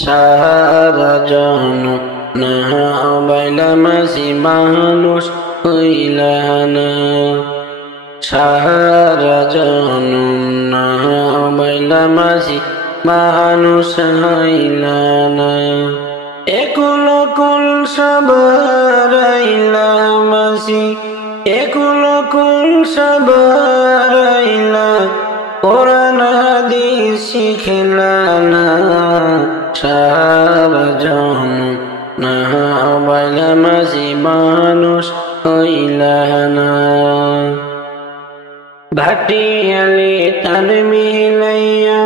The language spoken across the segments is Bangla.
সারা জন না বাইলা মাঝি মানুষ হইলা না। সারা জন না বাইলা মাঝি মানুষ হইলা না। একুল কুল সবারাইলা মাঝি একুল কুল সবারাইলা কোরআন হাদিস শিখলা না। সারা জন না বাইলা মাঝি মানুষ হইলা না। ভাটিয়ালি তান মিলাইয়া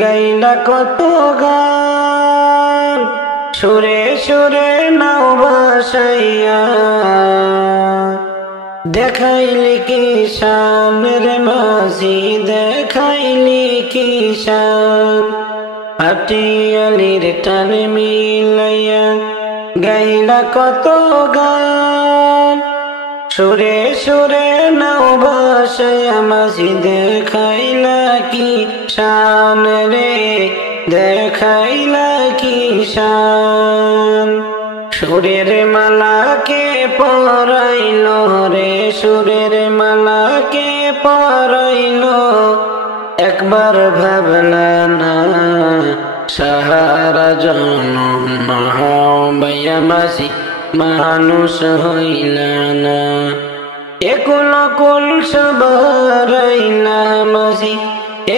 গাইলা কত গান, সুরে সুরে নাও ভাসাইয়া দেখাইলি কিষান রে মাঝি দেখাইলি কিষান। ভাটিয়ালির টান মিলাইয়া গাইলা কত গান, সুরে সুরে নাও ভাসাইয়া মাঝি দেখাইলা কিষান রে দেখাইলা কিষান। সুরের মালাকে পরাইল রে সুরের মালাকে পরাইল একবার ভাবলা না। সারা জনম বাইয়া মাঝি মানুষ হইলা না। একুল কুল সবারাইলা মাঝি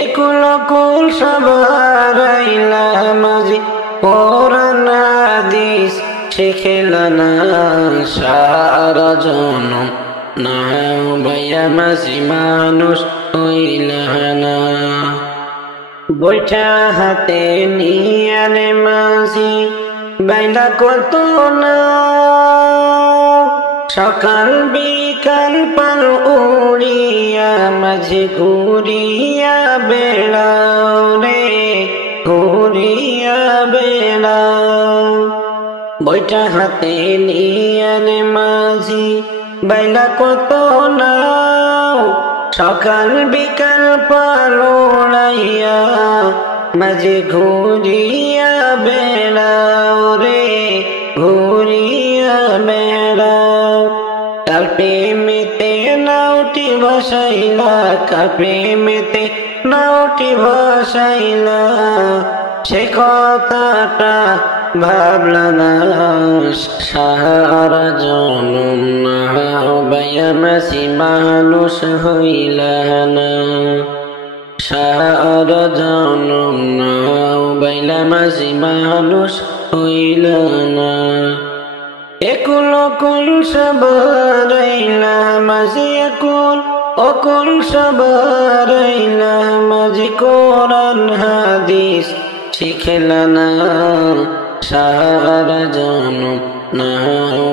একুল কুল সবারাইলা মাঝি কোরআন হাদিস শিখলা না। সারা জনম না বাইয়া মাঝি মানুষ হইলা না। বৈঠা হাতে নিয়ারে মাঝি বাইলা কত না, সকাল বিকাল পাল উড়িয়া মাঝি ঘুরিয়া বেড়াও রে ঘুরিয়া বেড়াও। বইটা হাতে নিয়ারে মাঝি বাইলা কত না, সকাল বিকাল পাল উড়াইয়া মাঝি ঘুরিয়া বেড়াও রে ঘুরিয়া বেড়াও। কাল প্রেমেতে নাওটি ভাসাইলা কাল প্রেমেতে নাওটি ভাসাইলা সে কথাটা ভাবলা না। সারা জনম না বাইয়া মাঝি মানুষ হইলা না। সারা জনম না বাইলা মাঝি মানুষ হইলা না। একুল কুল সবারাইলা মাঝি একুল অকুল সবারাইলা মাঝি কোরআন হাদিস শিখলা না। সারা জনম না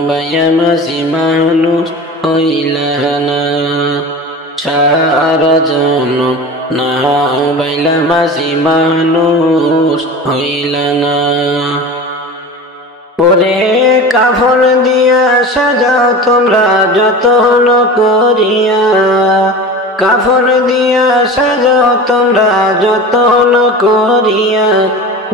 বাইয়া মাঝি মানুষ হইলা না। সারা জনম না বাইলা মাঝি মানুষ হইলা না। ওরে কাফন দিয়া সাজাও তোমরা যতন করিয়া, কাফন দিয়া সাজাও তোমরা যতন করিয়া,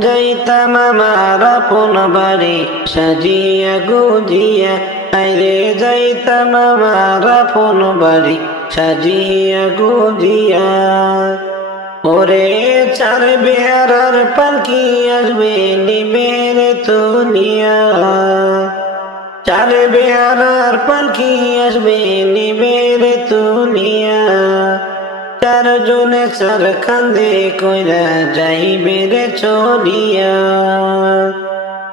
যাইতাম আমার আপন বাড়ি সাজিয়া গুজিয়া, আইরে যাইতাম আমার আপন বাড়ি সাজিয়া গুজিয়া। ওরে চার বেহারার পালকি আসবে নিবে রে তুলিয়া, চার বেহারার পালকি আসবে নিবে রে তুলিয়া, চারজনে চার কান্দে কইরা যাইবে রে চলিয়া,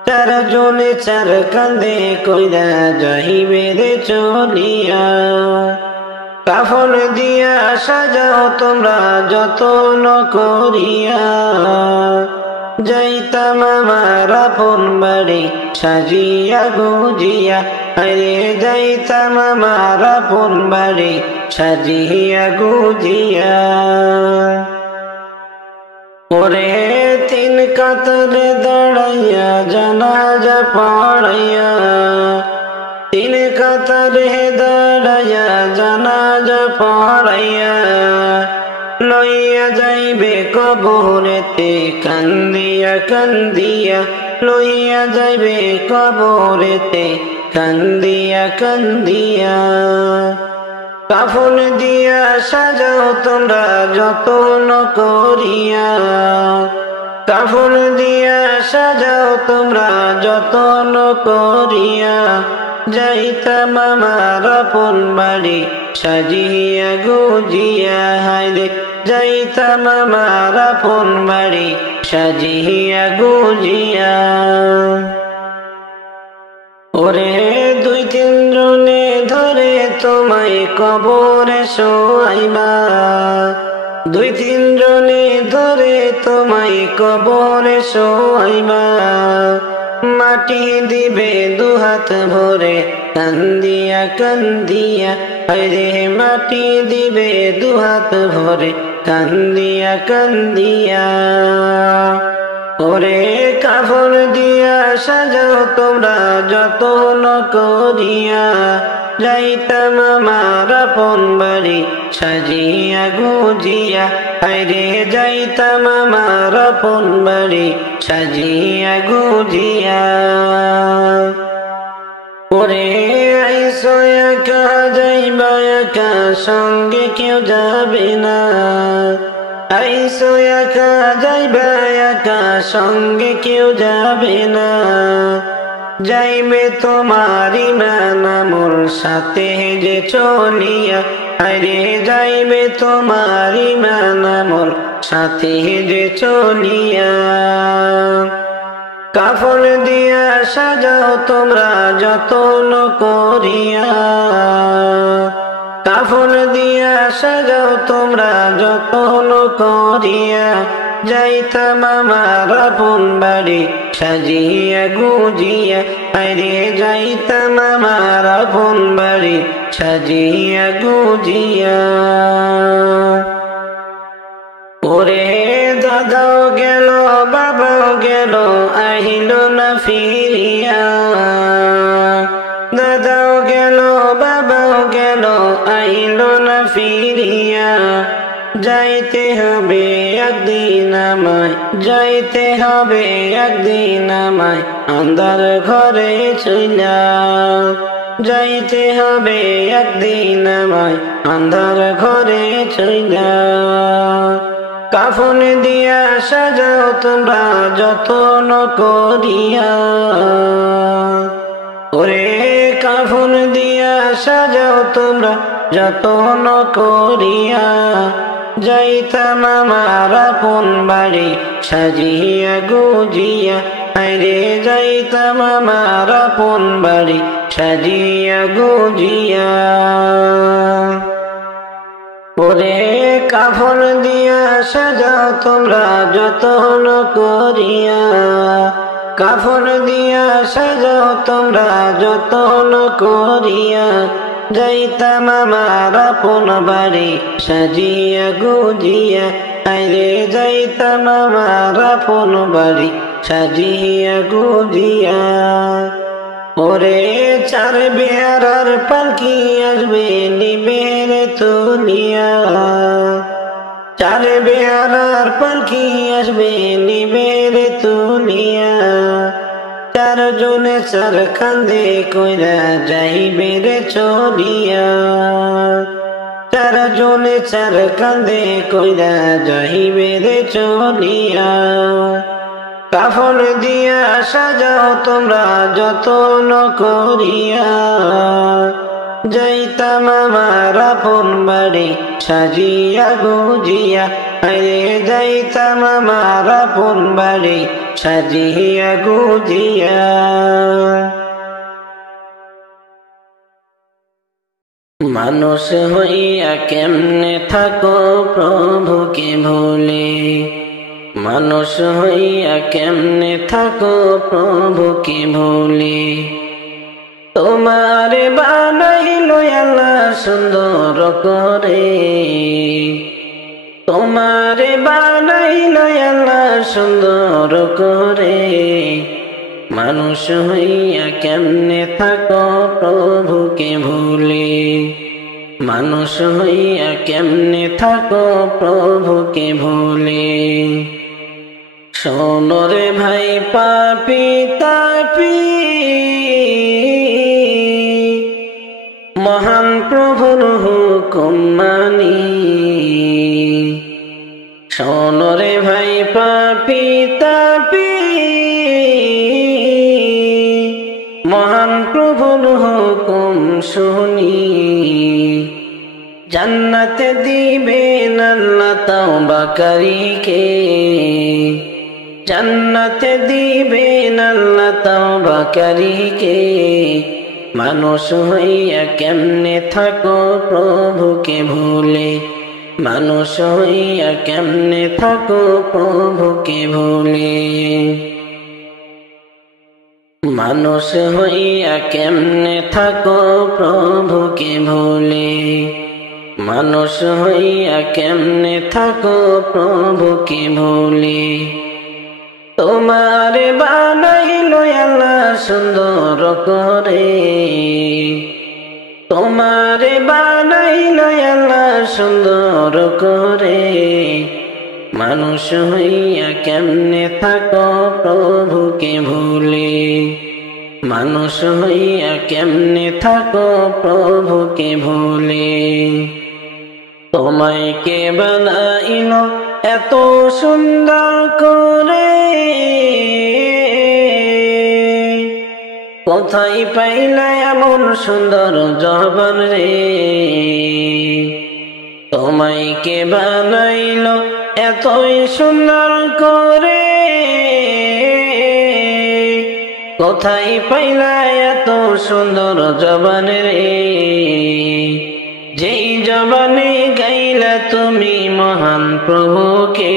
চারজনে চার কান্দে কইরা যাইবে রে চলিয়া। কাফন দিয়া সাজাও তোমরা যতন করিয়া, যাইতাম আমার আপন বাড়ি সাজিয়া গুজিয়া, আরে যাইতাম আমার আপন বাড়ি সাজিয়া গুজিয়া। ওরে তিন কাতারে দাঁড়াইয়া জানাজা পড়াইয়া, তিন কাতারে দাঁড়াইয়া জানাজা পড়াইয়া, লইয়া যাইবে কবরেতে কান্দিয়া কান্দিয়া লইয়া যাইবে কবরেতে কান্দিয়া কান্দিয়া। কাফন দিয়া সাজাও তোমরা যত্ন করিয়া, কাফন দিয়া সাজাও তোমরা যত্ন করিয়া। যাইতাম আমার আপন বাড়ি সাজিয়া গুজিয়া, হায়রে যাইতাম আমার আপন বাড়ি সাজিয়া গুজিয়া। ওরে দুই তিন জনে ধরে তোমায় কবরে শোয়াইবা, দুই তিন জনে ধরে তোমায় কবরে শোয়াইবা। মাটি দিবে দুহাত ভরে কান্দিয়া কান্দিয়া, হায়রে মাটি দিবে দুহাত ভরে কান্দিয়া কান্দিয়া। ওরে কাফন দিয়া সাজাও তোমরা যত্ন করিয়া, যাইতাম আমার আপন বাড়ি সাজিয়া গুজিয়া, হায়রে যাইতাম আমার আপন বাড়ি সাজিয়া গুজিয়া। ওরে আইসো একা যাইবা একা সঙ্গে কেউ যাবে না, আইসো একা যাইবা একা সঙ্গে কেউ যাবে না। যাইবে তোমার ইমান আমল সাথে যে চলিয়া, আরে যাইবে তোমার ইমান আমল সাথে যে চলিয়া। কাফন দিয়া সাজাও তোমরা যত্ন করিয়া, কাফন দিয়া সাজাও তোমরা যত্ন করিয়া। যাইতাম আমার আপন বাড়ি সাজিয়া গুজিয়া, আরে যাইতাম আমার আপন বাড়ি সাজিয়া গুজিয়া। ওরে দাদাও গেল বাবাও গেল আহিল না ফিরিয়া, দাদাও গেল বাবাও গেল আহিল না ফিরিয়া। যাইতে হবে একদিন আমায়, যাইতে হবে একদিন আমায় আন্ধার ঘরে চইলা, যাইতে হবে একদিন আমায় আন্ধার ঘরে চইলা। কাফন দিয়া সাজাও তোমরা যত্ন করিয়া, ওরে কাফন দিয়া সাজাও তোমরা যত্ন করিয়া। যাইতাম আমার আপন বাড়ি সাজিয়া গুজিয়া, আরে যাইতাম আমার আপন বাড়ি সাজিয়া গুজিয়া। ওরে কাফন দিয়া সাজাও তোমরা যত্ন করিয়া, কাফন দিয়া সাজাও তোমরা যত্ন করিয়া। যাইতাম আমার আপন বাড়ি সাজিয়া গুজিয়া, আরে যাইতাম আমার আপন বাড়ি সাজিয়া গুজিয়া। ওরে চার বেহারার পালকি আসবে নিবে রে তুলিয়া, চার বেহারার পালকি আসবে নিবে রে তুলিয়া। চার জনে চার কান্দে কইরা যাইবে রে চলিয়া, চার জনে চার কান্দে কইরা যাইবে রে চলিয়া। কাফন দিয়া সাজাও তোমরা যত্ন করিয়া, যাইতাম আমার আপন বাড়ি সাজিয়া গুজিয়া, আরে যাইতাম আমার আপন বাড়ি সাজিয়া গুজিয়া। মানুষ হইয়া কেমনে থাকো প্রভুকে ভুলে, মানুষ হইয়া কেমনে থাকো প্রভুকে ভুলে। তোমারে বানাইলো আল্লাহ সুন্দর করে, তোমারে বানাইলো আল্লাহ সুন্দর করে। মানুষ হইয়া কেমনে থাকো প্রভুকে ভুলে, মানুষ হইয়া কেমনে থাকো প্রভুকে ভুলে। শোনো রে ভাই পাপী তাপী, মহান প্রভুর হুকুম মানি। শোনো রে ভাই পাপী তাপী, মহান প্রভুর হুকুম শুনি। জান্নাতে দিবেন আল্লাহ তাওবাকারীকে, জান্নাতে দিবেন আল্লাহ তাওবাকারীকে। মানুষ হইয়া কেমনে থাকো প্রভুকে ভুলে, মানুষ হইয়া কেমনে থাকো প্রভুকে ভুলে। মানুষ হইয়া কেমনে থাকো প্রভুকে ভুলে, মানুষ হইয়া কেমনে থাকো প্রভুকে ভুলে। তোমারে বানাইলো আল্লাহ সুন্দর করে, তোমারে বানাইলো আল্লাহ সুন্দর করে। মানুষ হইয়া কেমনে থাকো প্রভুকে ভুলে, মানুষ হইয়া কেমনে থাকো প্রভুকে ভুলে। তোমায় কে বানাইলো এত সুন্দর করে, কোথায় পাইলা এমন সুন্দর জবান রে। তোমায় কে বানাইলো এতই সুন্দর করে, কোথায় পাইলা এত সুন্দর জবান রে। যেই জবানে গাইলা তুমি মহান প্রভুকে,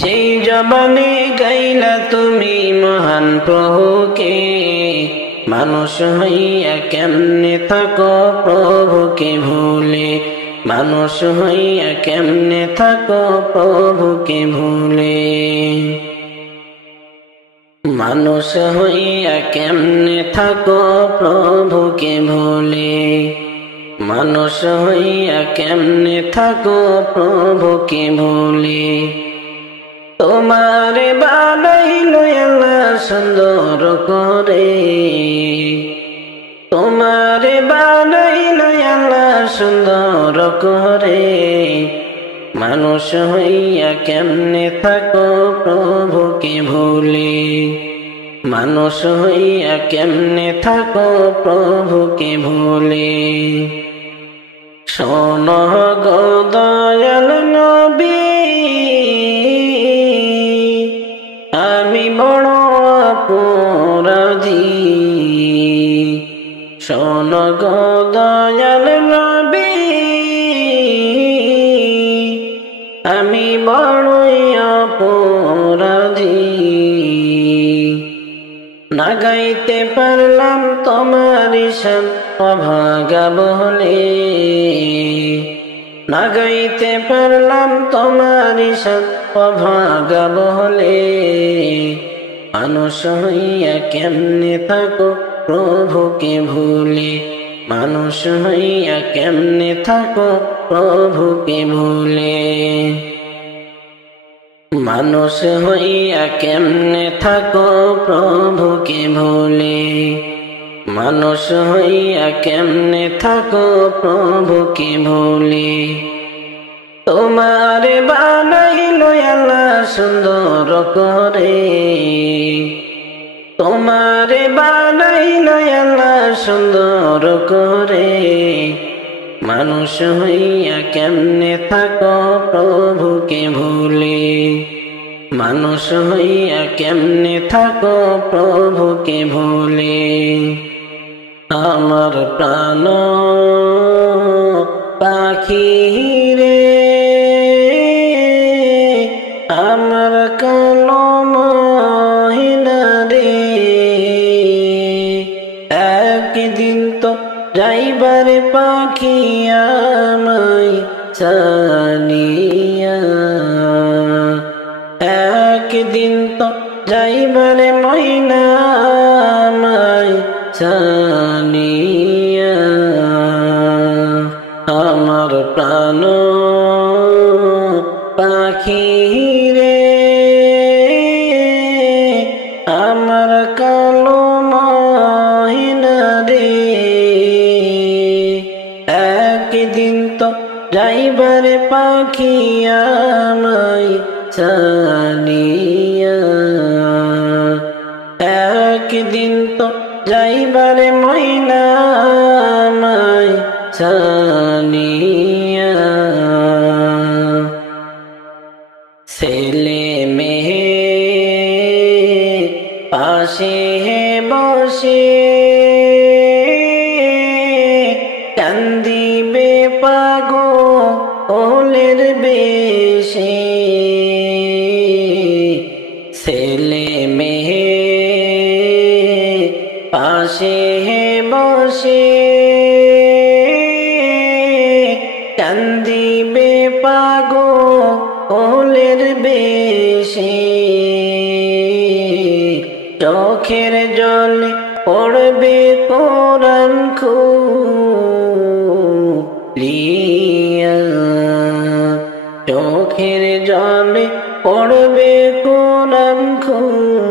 যেই জবানে গাইলা তুমি মহান প্রভুকে। মানুষ হইয়া কেমনে থাকো প্রভুকে ভুলে, মানুষ হইয়া কেমনে থাকো প্রভুকে ভুলে। মানুষ হইয়া কেমনে থাকো প্রভুকে ভুলে, মানুষ হইয়া কেমনে থাকো প্রভুকে ভুলে। তোমারে বানাইলো আল্লাহ সুন্দর করে, তোমারে বানাইলো আল্লাহ সুন্দর করে। মানুষ হইয়া কেমনে থাকো প্রভুকে ভুলে, মানুষ হইয়া কেমনে থাকো প্রভুকে ভুলে। শোনো গো দয়াল নবী, আমি বড় অপরাধী। শোনো গো দয়াল নবী, আমি বড়ই অপরাধী। না গাইতে পারলাম তোমার শান অভাগা বলে, না গাইতে পারলাম তোমার শান অভাগা বলে। মানুষ হইয়া কেমনে থাকো প্রভুকে ভুলে, মানুষ হইয়া কেমনে থাকো প্রভুকে ভুলে। মানুষ হইয়া কেমনে থাকো প্রভুকে ভুলে, মানুষ হইয়া কেমনে থাকো প্রভুকে ভুলে। তোমারে বানাইলো আল্লাহ সুন্দর করে, তোমারে বানাইলো আল্লাহ সুন্দর করে। মানুষ হইয়া কেমনে থাকো প্রভুকে ভুলে, মানুষ হইয়া কেমনে থাকো প্রভুকে ভুলে। আমার প্রাণ পাখি রে, আমার কালো মহিলা রে। একদিন তো যাইবারে পাখি আমায় ছাড়িয়া, একদিন তো যাইবারে ময়না আমায় ছাড়িয়া। আমার প্রাণ পাখি রে, যাইবারে ময়না মাই ছানিয়া ছেলে মেয়ে পাশে বসে কান্দিবে পাগলের বেশে ছেলে মেয়ে পাশে বসে কান্দিবে পাগলের বেশে চোখের জলে পড়বে কোরআন খুলিয়া চোখের জলে পড়বে কোরআন খুলিয়া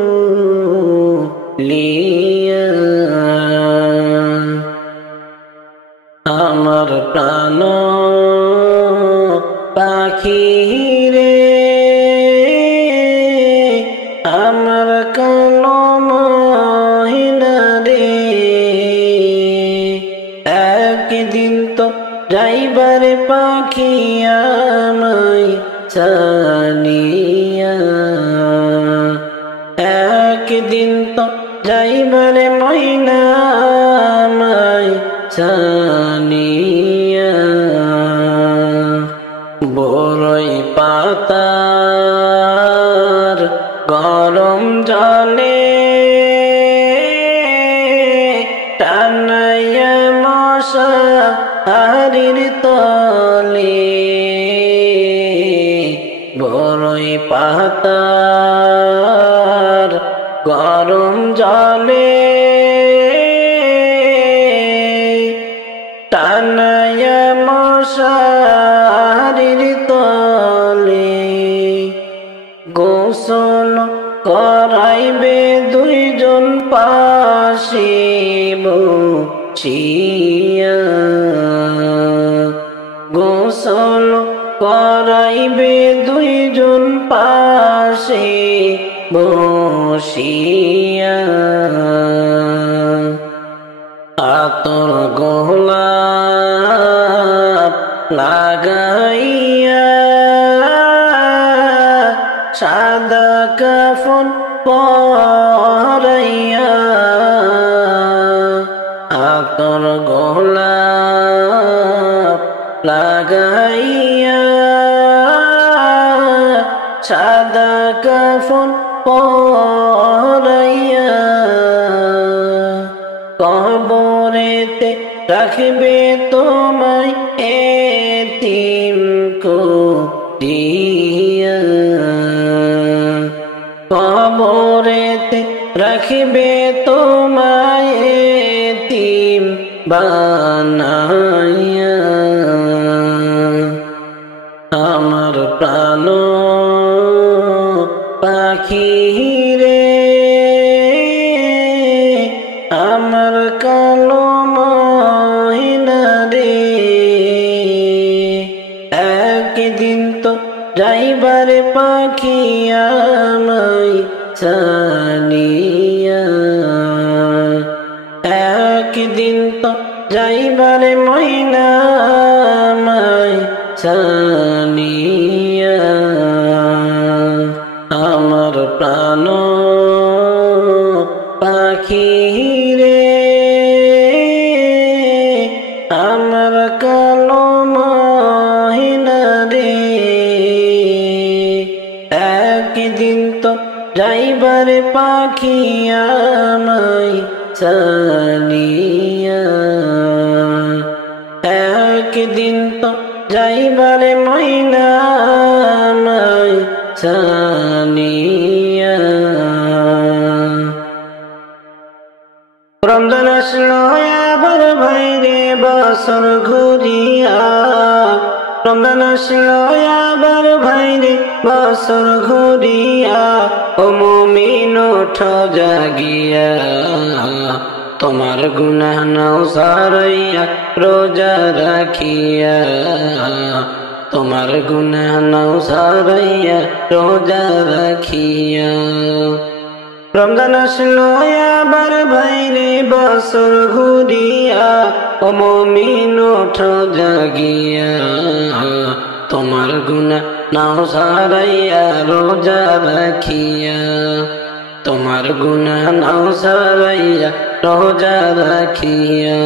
আমার প্রাণ পাখি রে আমার কালো মহিনা রে একদিন তো যাইবারে পাখি আমায় ছানিয়া একদিন তো যাইবারে ময়না আমায় ছানিয়া বড়ই পাতার গরম জলে টানাইয়া মশারির তলে বড়ই পাতার গরম জলে টানাইয়া মশারির তলে গোসল করাইবে দুইজন পাশে বসিয়া গোসল করাইবে দুইজন পাশে বসিয়া আতর গোলাপ লাগাইয়া সাদা কাফন পরাইয়া আতর গোলাপ লাগাইয়া সাদা কাফন পরাইয়া কবরেতে রাখবে তোমায় এতিম করিয়া কবরেতে রাখবে তোমায় এতিম বানাইয়া আমার প্রাণ পাখি রে আমার কালো মহিনা রে একদিন তো যাইবারে পাখি আমায় ছানিয়া একদিন তো যাইবারে ময়না আমায় ছানিয়া আমার প্রাণ পাখি রে আমার কালো মহিনা রে একদিন তো যাইবারে পাখি আমায় ছানিয়া একদিন তো যাইবারে ময়না আমায় ছানিয়া রমজান আসলো আবার ভাইরে বছর ঘুরিয়া রমজান আসলো আবার ভাইরে বছর ঘুরিয়া ও মুমিন ওঠো জাগিয়া তোমার গুনাহ নাও সারাইয়া রোজা রাখিয়া তোমার গুনাহ নাও সারাইয়া রোজা রাখিয়া রমজান আসলো আবার ভাইরে বছর ঘুরিয়া, ও মুমিন ওঠো জাগিয়া, তোমার গুনাহ নাও সারাইয়া রোজা রাখিয়া, তোমার গুনাহ নাও সারাইয়া রোজা রাখিয়া।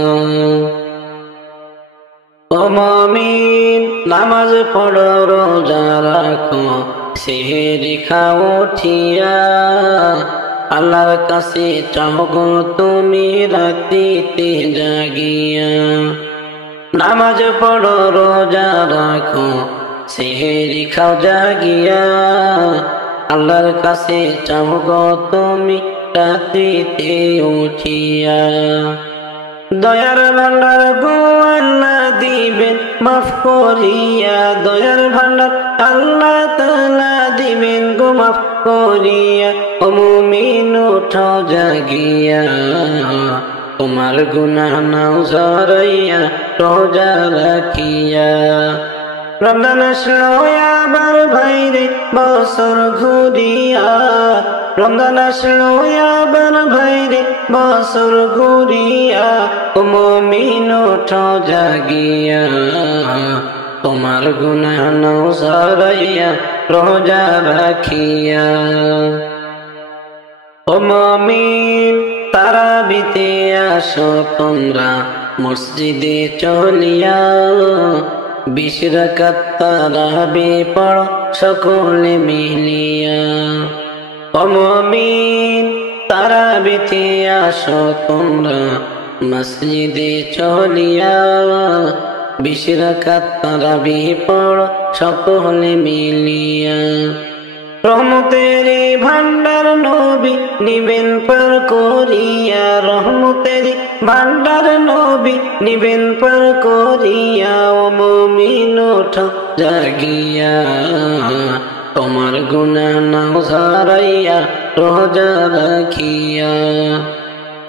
ও মুমিন নামাজ পড়ো রোজা রাখো, সেহরি খাও উঠিয়া, আল্লাহর কাছে চাও গো তুমি রাতিতে জাগিয়া। নামাজ পড়ো রোজা রাখো, সেহরি খাও জাগিয়া, আল্লাহর কাছে চাও গো তুমি রাতিতে উঠিয়া। দয়ার ভান্ডার গো আল্লাহ দিবেন মাফ করিয়া, দয়ার ভান্ডার আল্লাহ তাআলা দিবেন গো মাফ করিয়া। ও মুমিন ওঠো জাগিয়া, তোমার গুনাহ নাও সারাইয়া রোজা রাখিয়া। রমজান আসলো আবার ভাইরে বছর ঘুরিয়া, রমজান আসলো আবার ভাইরে বছর ঘুরিয়া, ও মুমিন ওঠো জাগিয়া, তোমার গুনাহ নাও সারাইয়া রোজা রাখিয়া। ও মুমিন তারাবিতে আসো তোমরা মসজিদে চলিয়া, 20 রাকাত তারাবি পড়ো সকলে মিলিয়া। ও মুমিন তারাবিতে আসো তোমরা মসজিদে চলিয়া, 20 রাকাত তারাবি পড়ো সকলে মিলিয়া। রহমতের ভান্ডার নবী নিবেন পার করিয়া, রহমতের ভান্ডার নবী নিবেন পার করিয়া। ও মুমিন ওঠো জাগিয়া, তোমার গুনাহ নাও সারাইয়া রোজা রাখিয়া।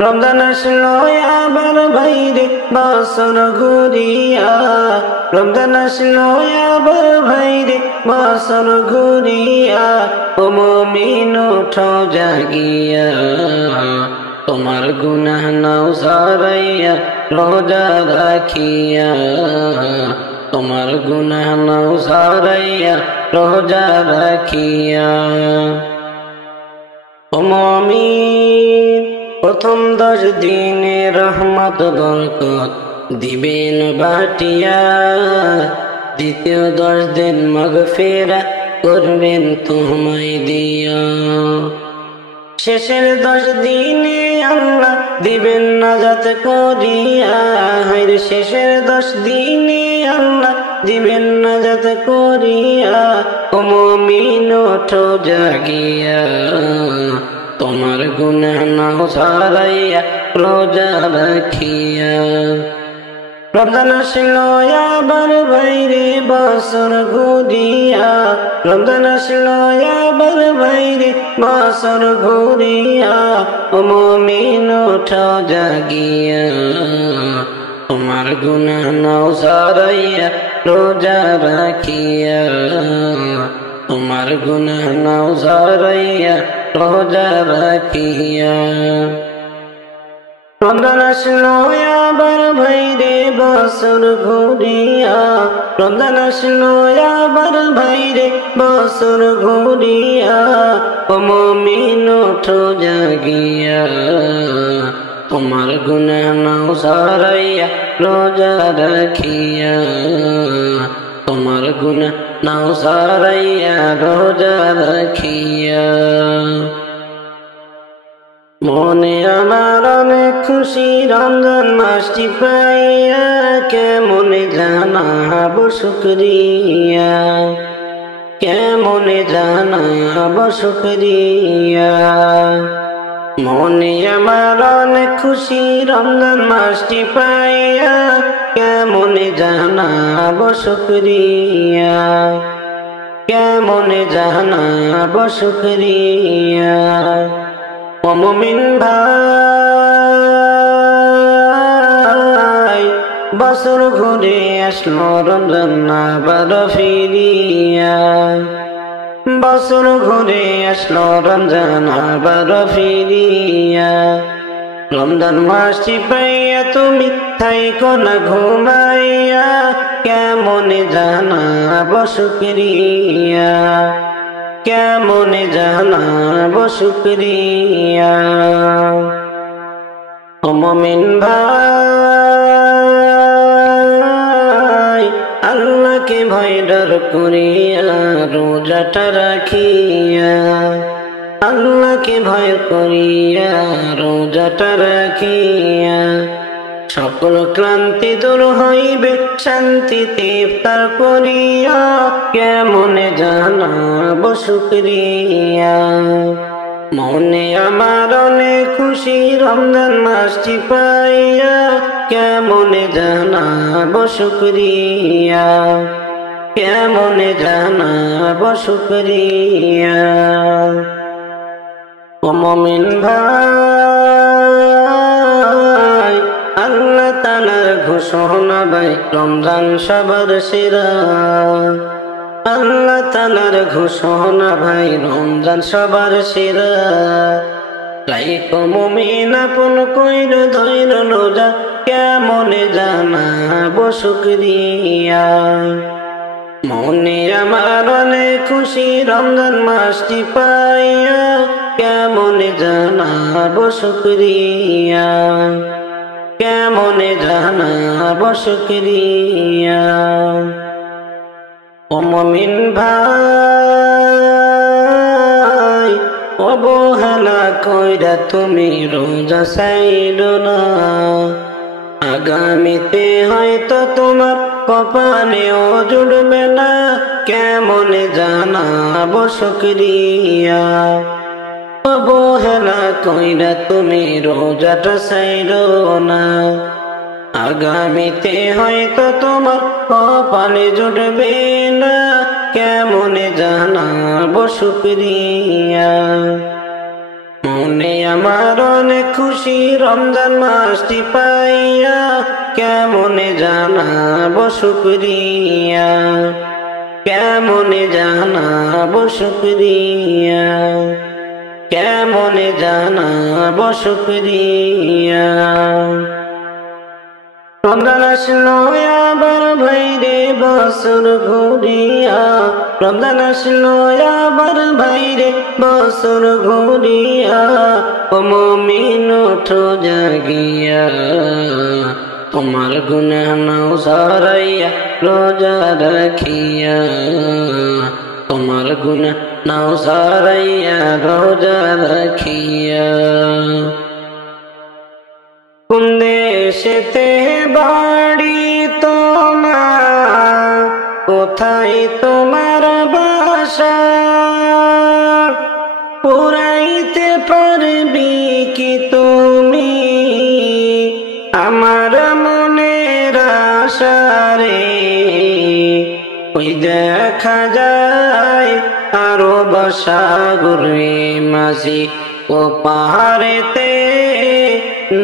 রমজান আসলো আবার ভাইরে বছর ঘুরিয়া, রমজান আসলো আবার ভাইরে বছর ঘুরিয়া। ও মুমিন ওঠো জাগিয়া, তোমার গুনাহ নাও সারাইয়া রোজা রাখিয়া, তোমার গুনাহ নাও সারাইয়া রোজা রাখিয়া। ও মুমিন প্রথম 10 দিনে রহমত বরকত দিবেন বাটিয়া, দ্বিতীয় 10 দিন মাগফিরাত করবেন তোমায় দিয়া। শেষের 10 দিনে আল্লাহ দিবেন নাজাত করিয়া, শেষের 10 দিনে আল্লাহ দিবেন নাজাত করিয়া। ও মুমিন ওঠো জাগিয়া, তোমার গুনাহ নাও সারাইয়া রোজা রাখিয়া। রমজান আসলো আবার ভাইরে বছর ঘুরিয়া, রমজান আসলো আবার ভাইরে বছর ঘুরিয়া। ও মুমিন ওঠো জাগিয়া, তোমার গুনাহ নাও সারাইয়া রোজা রাখিয়া, তোমার গুনাহ নাও সারাইয়া রোজা রাখিয়া। রমজান আসলো আবার ভাইরে বছর ঘুরিয়া, রমজান আসলো আবার ভাইরে বছর ঘুরিয়া। ও মুমিন ওঠো জাগিয়া, তোমার গুনাহ নাও সারাইয়া রোজা রাখিয়া, তোমার গুনাহ নাও সারাইয়া রোজা রাখিয়া। মনে আমার অনেক খুশি রমজান মাসটি পাইয়া, কেমনে জানাবো শুকরিয়া, কেমনে জানাবো শুকরিয়া। মনে আমার অনেক খুশি রমজান মাসটি পাইয়া, কেমনে জানাবো শুকরিয়া, কেমনে জানাবো শুকরিয়া। ও মুমিন ভাই বছর ঘুরে আসলো রমজান আবার ফিরিয়া, বছর ঘুরে আসলো রমজান আবার ফিরিয়া। রমজান মাসটি পাইয়া তুমি থাইকো না ঘুমাইয়া, কেমনে জানাবো শুকরিয়া, কেমনে জানাবো শুকরিয়া। ও মুমিন ভাই, আল্লাহকে ভয় ডর করিয়া রোজাটা রাখিয়া, আল্লাহকে ভয় করিয়া রোজাটা রাখিয়া, সকল ক্লান্তি দূর হইবে শান্তিতে ইফতার করিয়া, কেমনে জানাবো শুকরিয়া। মনে আমার অনেক খুশি রমজান মাসটি পাইয়া, কেমনে জানাবো শুকরিয়া, কেমনে জানাবো শুকরিয়া। ও মুমিন ভাই, আল্লাহ তাআলার ঘোষণা ভাই রমজান সবার সেরা, আল্লাহ তাআলার ঘোষণা ভাই রমজান সবার সেরা। লাইকো মুমিন আপন কইর ধৈর রোজা, কেমনে জানাবো শুকরিয়া। মনে আমার অনেক খুশি রমজান মাসটি পাইয়া, কেমনে জানাবো শুকরিয়া, কেমনে জানাবো শুকরিয়া। ও মুমিন ভাই, অবহেলা কইরা তুমি রোজা ছাইড়ো না, আগামীতে হয়তো তোমার কপালেও জুড়বে না, কেমনে জানাবো শুকরিয়া। অবহেলা কইরা তুমি রোজাটা ছাইড়ো না, আগামীতে হয়তো তোমার কপালে জুটবে না, কেমনে জানাবো শুকরিয়া। মনে আমার অনেক খুশি রমজান মাসটি পাইয়া, কেমনে জানাবো শুকরিয়া, কেমনে জানাবো শুকরিয়া, কেমনে জানাবো শুকরিয়া। রমজান আসলো আবার ভাইরে বছর ঘুরিয়া, রমজান আসলো আবার ভাইরে বছর ঘুরিয়া। ও মুমিন ওঠো জাগিয়া, তোমার গুনাহ নাও সারাইয়া রোজা রাখিয়া, তোমার গুনাহ নাও সারাইয়া রোজা রাখিয়া। কোন দেশেতে বাড়ি তোমার, কোথায় তোমার বাসা, পুরাইতে পারবি কি তুমি আমার মনের আশা রে। ওই দেখা যায় আরো সাগরে মাঝি ও পাহাড়েতে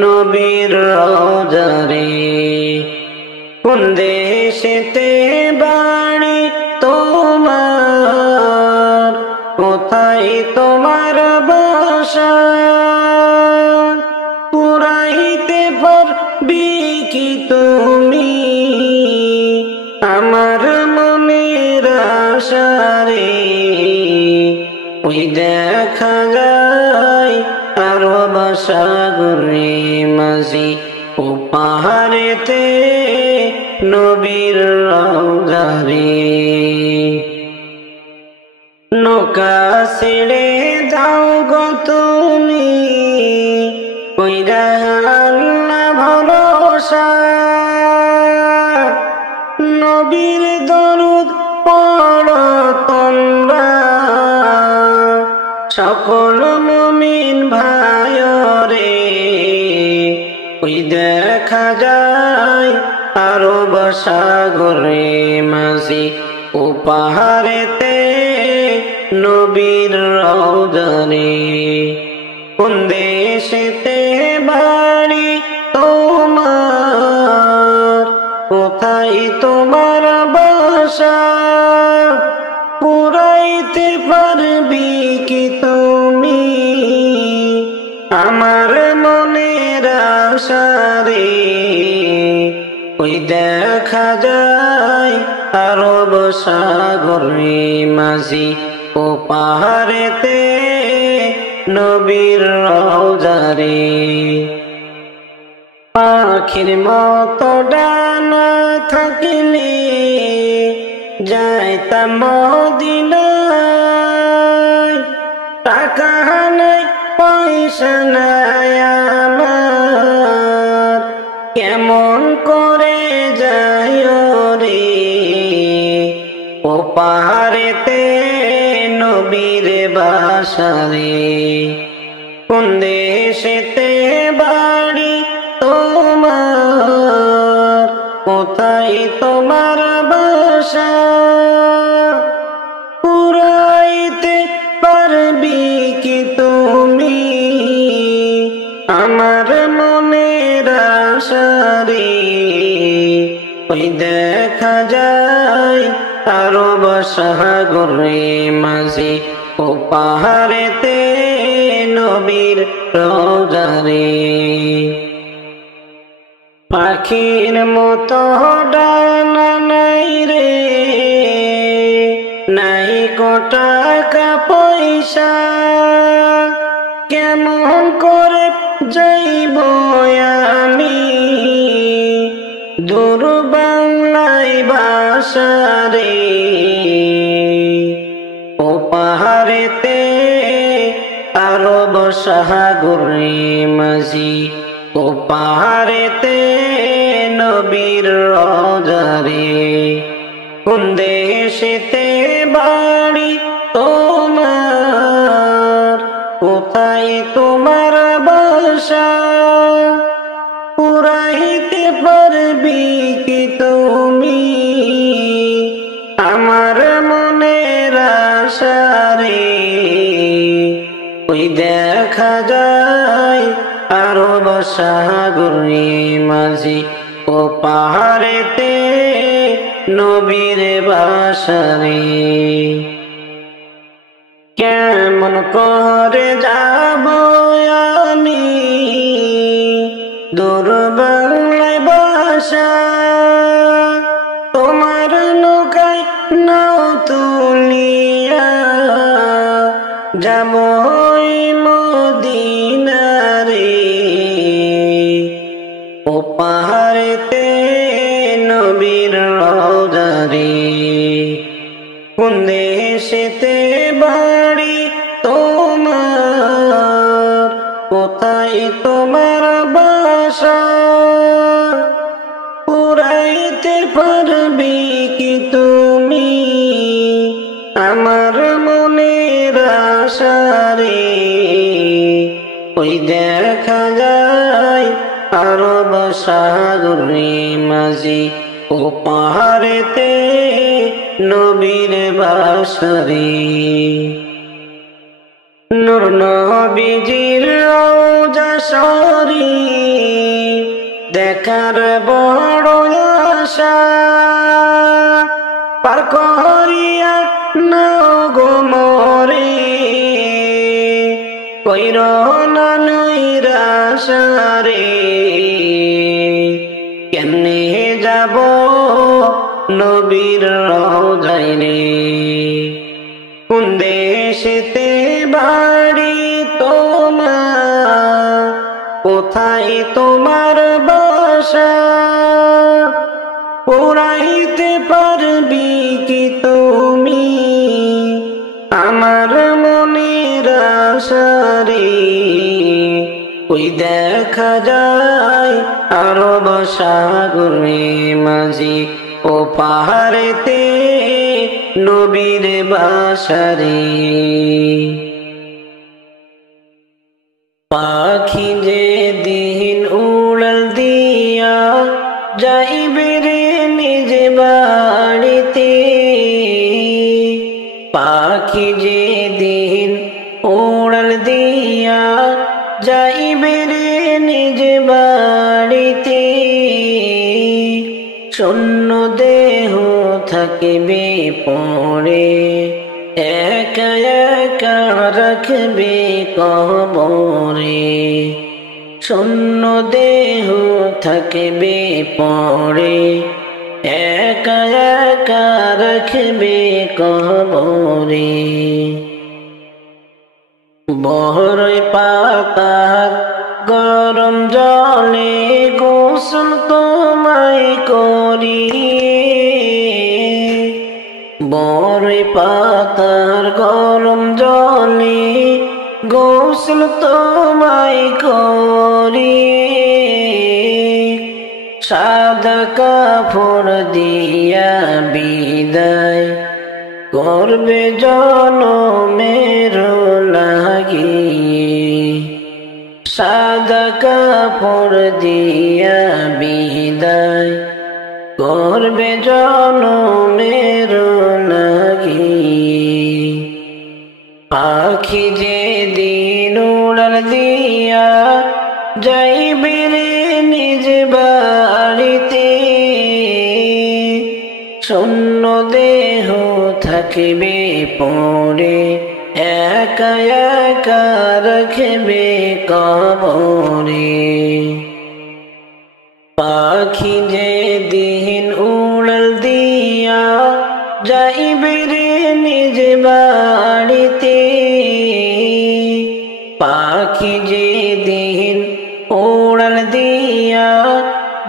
নবীর রওজা রে। কোন দেশেতে বাড়ি তোমার, কোথায় তোমার বাসা, পুরাইতে পারবি কি তুমি আমার মনের আশা রে। ওই দেখা যায় আরো সাগরে মাঝি ও পাহাড়েতে নবীর রওজা রে। নৌকা ছেড়ে যাও গো তুমি কইরা আল্লাহ ভরসা, নবীর দরুদ পড়ো তোমরা সকল মুমিন ভাই রে। ওই দেখা যায় আরো সাগরে মাঝি ও পাহাড়েতে নবীর রওজা রে। কোন দেশেতে বাড়ি তোমার, কোথায় তোমার বাসা, পুরাইতে আমার মনের আশারে ওই দেখা যায় আরব সাগরে মাঝি ও পাহাড়েতে নবীর রওজারে পাখির মতো ডানা থাকিলে যাইতাম মদিনায় টাকা নাই পয়সা নাই আমার কেমন করে যায় রে ও পাহাড়েতে নবীর বাসারে কোন দেশেতে বাড়ি তোমার কোথায় তোমার বাসা পুরাইতে পারবি কি তুমি আমার মনের আশারে ওই দেখা যায় আরব সাগরে মাঝি ও পাহাড়েতে নবীর রওজারে পাখির মতো ডানা নাই রে নাই কো টাকা পয়সা কেমন করে যাইব আমি দূর বাংলায় বাসারে ও পাহাড়েতে আরব সাগরে মাঝি ও পাহাড়েতে নবীর রওজারে কোন দেশেতে বাড়ি তোমার কোথায় তোমার বাসা পুরাইতে পারবি কি তুমি আমার মনের আশারে ওই দেখা যায় আরব সাগরে মাঝি ও পাহাড়েতে নবীর বাসারে কেমন করে যাব আমি দূর বাংলায় বাসা তোমার নৌকায় নাও তুলিয়া যাব মদিনারে ও পাহাড়েতে নবীর রওজারে কোন দেশেতে বাড়ি তোমার কোথায় তোমার বাসা পুরাইতে পারবি কি তুমি আমার মনের আশারে ওই দেখা যায় আরব সাগরে মাঝি ও পাহাড়েতে নবীর বাসারে নূর নবীজির রওজা শরীফ দেখার বড় আশা পার করিয়া নাও গো মোরে কইর না নৈরাশা রে কেমনে যাব নবীর রওজায় রে কোন দেশেতে বাড়ি তোমার কোথায় তোমার বাসা পুরাইতে পারবি কি তুমি আমার মনের আশারে ওই দেখা যায় আরব সাগরে মাঝি ও পাহাড়েতে নবীর বাসারে পাখি যে দিন উড়াল দিয়া যাইবে রে নিজ বাড়িতে পাখি যে দিন উড়াল দিয়া যাইবে রে নিজ বাড়িতে শূন্য দেহ থাকিবে পড়ে একা একা রাখবে কবরে, শূন্য দেহ থাকবে পড়ে, একা একা রাখবে কবরে। বড়ই পাতার গরম জলে গোসল তোমায় করি, বড়ই পাতার গরম জলে গোসল তোমায় করি, সাদা কাপড় দিয়া বিদায় করবে জনমের লাগিয়ে, সাদা কাপড় দিয়া বিদায় করবে জনমের লাগিয়ে। পাখি যে দিন উড়াল দিয়া যাইবে রে নিজ বাড়িতে, শূন্য দেহ থাকবে পড়ে, একা একা রাখবে কবরে। পাখি যে দিন উড়াল দিয়া যাইবে রে নিজ বাড়িতে, পাখি যে দিন উড়াল দিয়া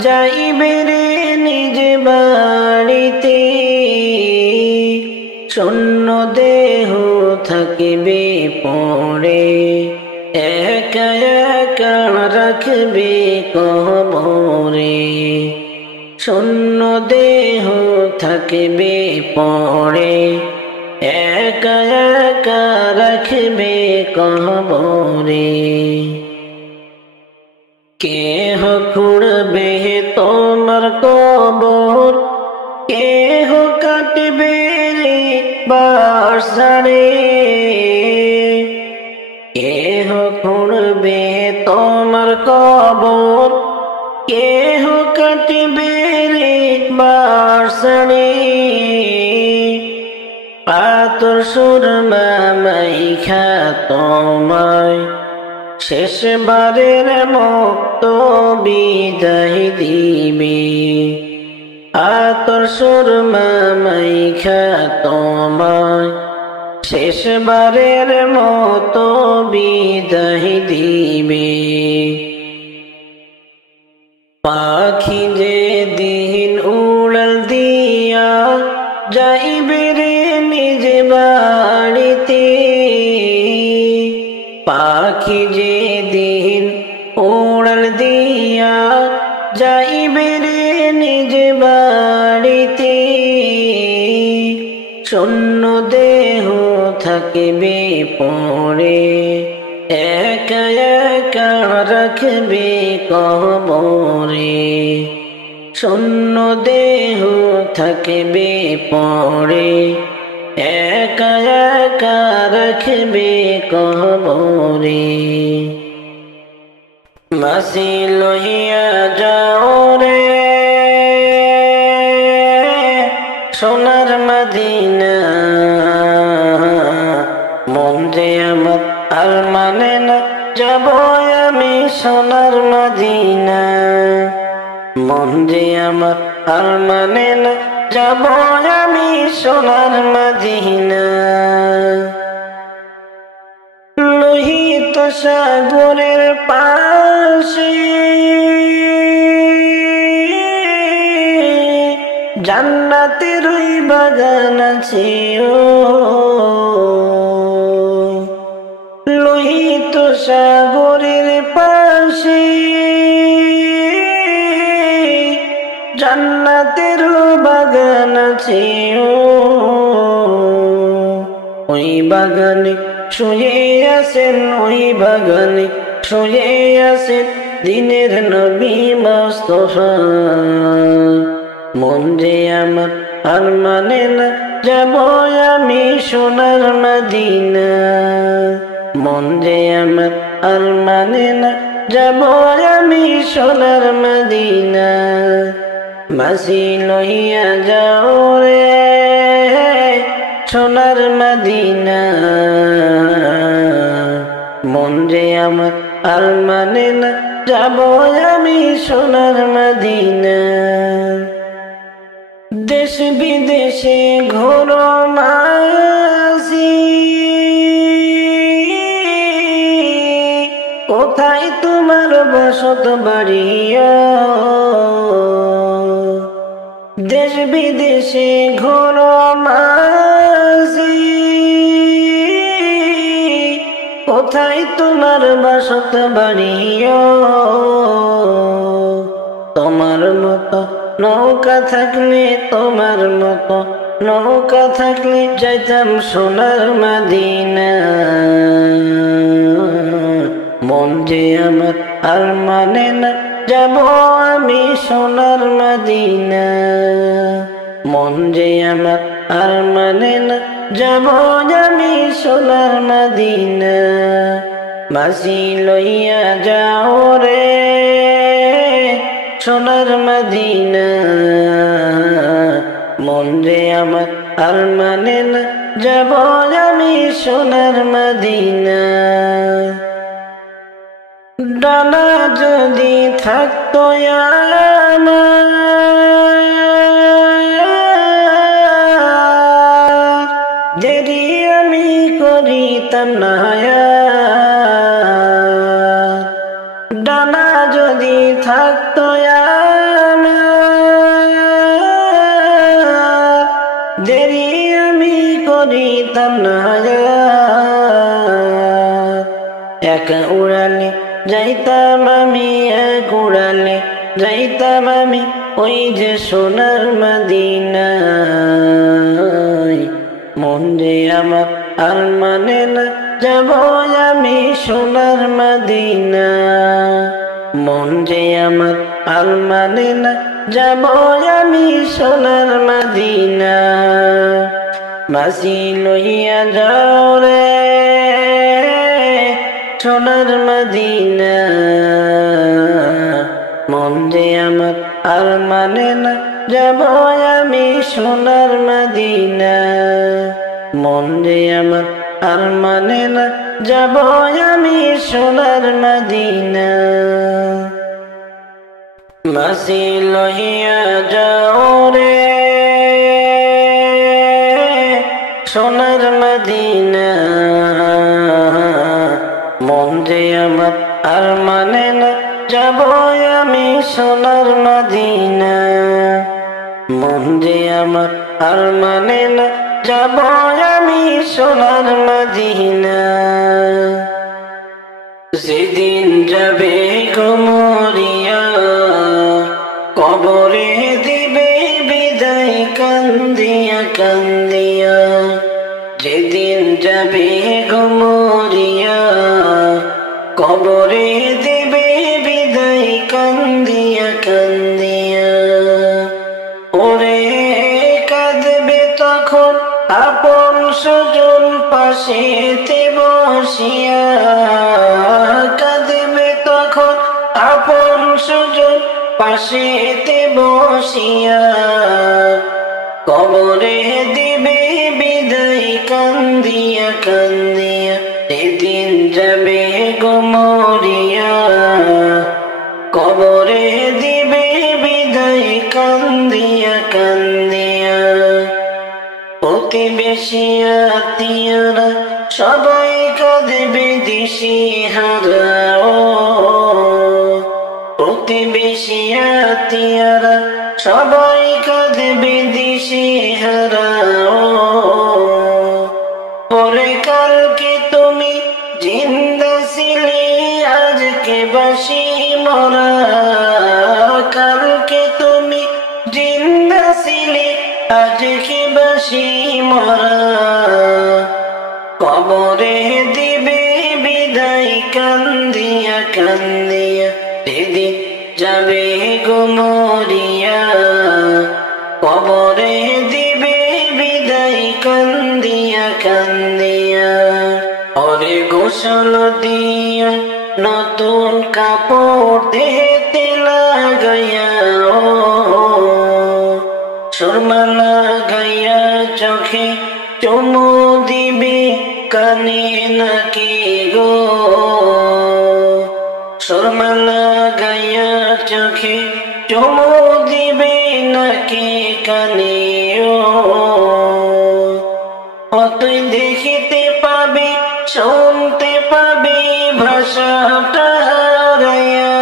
যাইবে রে নিজ বাড়িতে, শূন্য দেহ থাকবে পড়ে, একা একা রাখবে কবরে, শূন্য দেহ থাকবে পড়ে, একা একা রাখবে কবরে। কেহ খুঁড়বে তোমার কবর, কেহ কাটবে রে বাঁশঝাড়ে, কেহ খুঁড়বে তোমার কবর, কেহ কাটবে রে বাঁশঝাড়ে, পাথর সুরমা মাইখা তোমায় শেষবারের মতো বিদায় দিবে, পাথর সুরমা মাইখা তোমায় শেষবারের মতো বিদায় দিবে। পাখি যে দিন উড়াল দিয়া যাইবে রে নিজ বাড়িতে, পাখি যে দিন উড়াল দিয়া যাইবে রে নিজ বাড়িতে, শূন্য দেহ থাকবে পড়ে, একা একা রাখবে কবরে, শূন্য দেহ থাকবে পড়ে, একা একা রাখবে কবরে। মাসি লইয়া যাও রে সোনার মদিনা, মন যে আমার আর মানে না যাব আমি সোনার মদিনা, মন যে আমার আর মানে না যাব আমি সোনার মদিনা। লোহিত সাগরের পাশে জান্নাতের ওই বাগান আছে, ও লোহিত সাগরের পাশে জান্নাতের বাগান আছে, ওই বাগানে শুয়ে আছেন, ওই বাগানে শুয়ে আছেন দিনের নবী মুস্তাফা। মন যে আমার আর মানে না যাব আমি সোনার মদিনা, মন যে আমার আর মানে না যাব আমি সোনার মদিনা। মাসি লইয়া যাও রে সোনার মদিনা মন যে আমার আর মানে না যাব আমি সোনার মদিনা দেশ বিদেশে ঘোরো মাঝি কোথায় তোমার বসত বাড়ি দেশ বিদেশে ঘোরো মাঝি কোথায় তোমার বসত বাড়ি তোমার মতো নৌকা থাকলে তোমার মতো নৌকা থাকলে যাইতাম সোনার মদিনা মন যে আমার আর মানে না যাব আমি সোনার মদিনা মন যে আমার আর মানে না যাব আমি সোনার মদিনা মাসি লইয়া যাও রে সোনার মদিনা মন যে আমার আর মানে না যাব আমি সোনার মদিনা ডানা যদি থাকতো আমার দেরি আমি করিতাম না ডানা যদি থাকতো আমার দেরি আমি করিতাম না একা উড়ালে যাইতাম আমি এক উড়ালে যাইতাম আমি ওই যে সোনার মদিনা মন যে আমার আর মানে না যাব আমি সোনার মদিনা মন যে আমার আর মানে না যাব আমি সোনার মদিনা মাসি লইয়া যাও রে সোনার মদিনা মন যে আমার আর মানে না যাব আমি সোনার মদিনা মন যে আমার আর মানে না যাব আমি সোনার মদিনা মাসি লইয়া যাও রে সোনার মদিনা মন যে আমার আর মানে না যাব আমি সোনার মদিনা মন যে আমার আর মানে না যাব আমি সোনার মদিনা যেদিন যাবে গোমরিয়া কবরে দিবে বিদায় কান্দিয়া কান্দিয়া যেদিন যাবে গোমরিয়া কবরে দিবে বিদায় কান্দিয়া কান্দিয়া ওরে কাঁদবে তখন আপন স্বজন পাশেতে বসিয়া কাঁদবে তখন আপন স্বজন পাশেতে বসিয়া কবরে দিবে বিদায় কান্দিয়া কান্দিয়া সেদিন যাবে গোমরিয়া কবরে দিবে বিদায় কান্দিয়া কান্দিয়া প্রতিবেশী আত্মীয়রা সবাই কাঁদবে দিশেহারা প্রতিবেশী আত্মীয়রা সবাই কাঁদবে দিশেহারা পরে কালকে তুমি জিন্দা ছিলে আজকে বাসি মরা কালকে তুমি জিন্দা ছিলে আজকে বাসি মরা কবরে দিবে বিদায় কান্দিয়া কান্দিয়া সেদিন যাবে গোমরিয়া কবরে দিবে বিদায় কান্দিয়া কান্দিয়া ওরে গোসল দিয়া নতুন কাপড় দেতে লাগাইয়া সুরমা লাগাইয়া চোখে চুম কানে নাকি গো সুরমালা গাইয়া চোখে চুমু দিবে নাকি কানে ও তুই দেখিতে পাবি শুনতে পাবি ভাষাটা হারাইয়া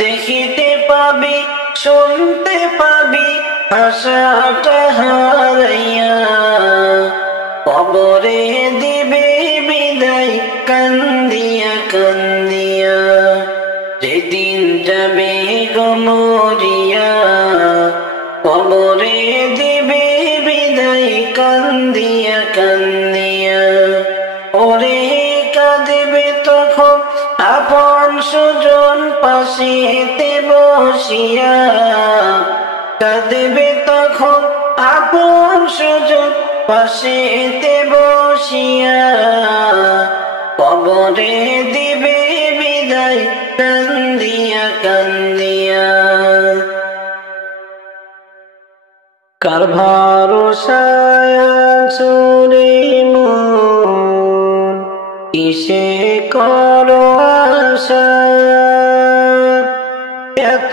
দেখিতে পাবি শুনতে পাবি ভাষাটা হারাইয়া কবরে দিবে বিদায় কান্দিয়া কান্দিয়া যেদিন যাবে গো মরিয়া কবরে দিবে বিদায় কান্দিয়া কান্দিয়া ওরে কাঁদিবে তখন আপন সুজন পাশেতে বসিয়া কাঁদিবে তখন আপন সুজন পাশেতে বসিয়া কবরে দিবে বিদায় কান্দিয়া কান্দিয়া কার ভরসায় আছরে মন কিসে করো আশা এত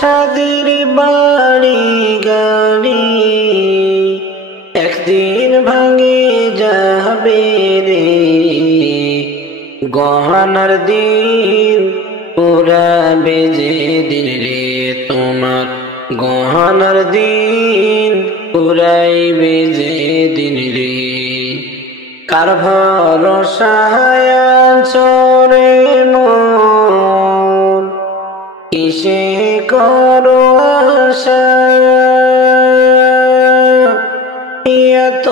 সাদের বাড়ি গাড়ি একদিন ভাঙে যাবে রে গহনার দিন পুরাবে যে দিন রে তোমার গহনার দিন পুরাইবে যে দিন রে কার ভরসায় আছরে মন কিসে করো আশা এত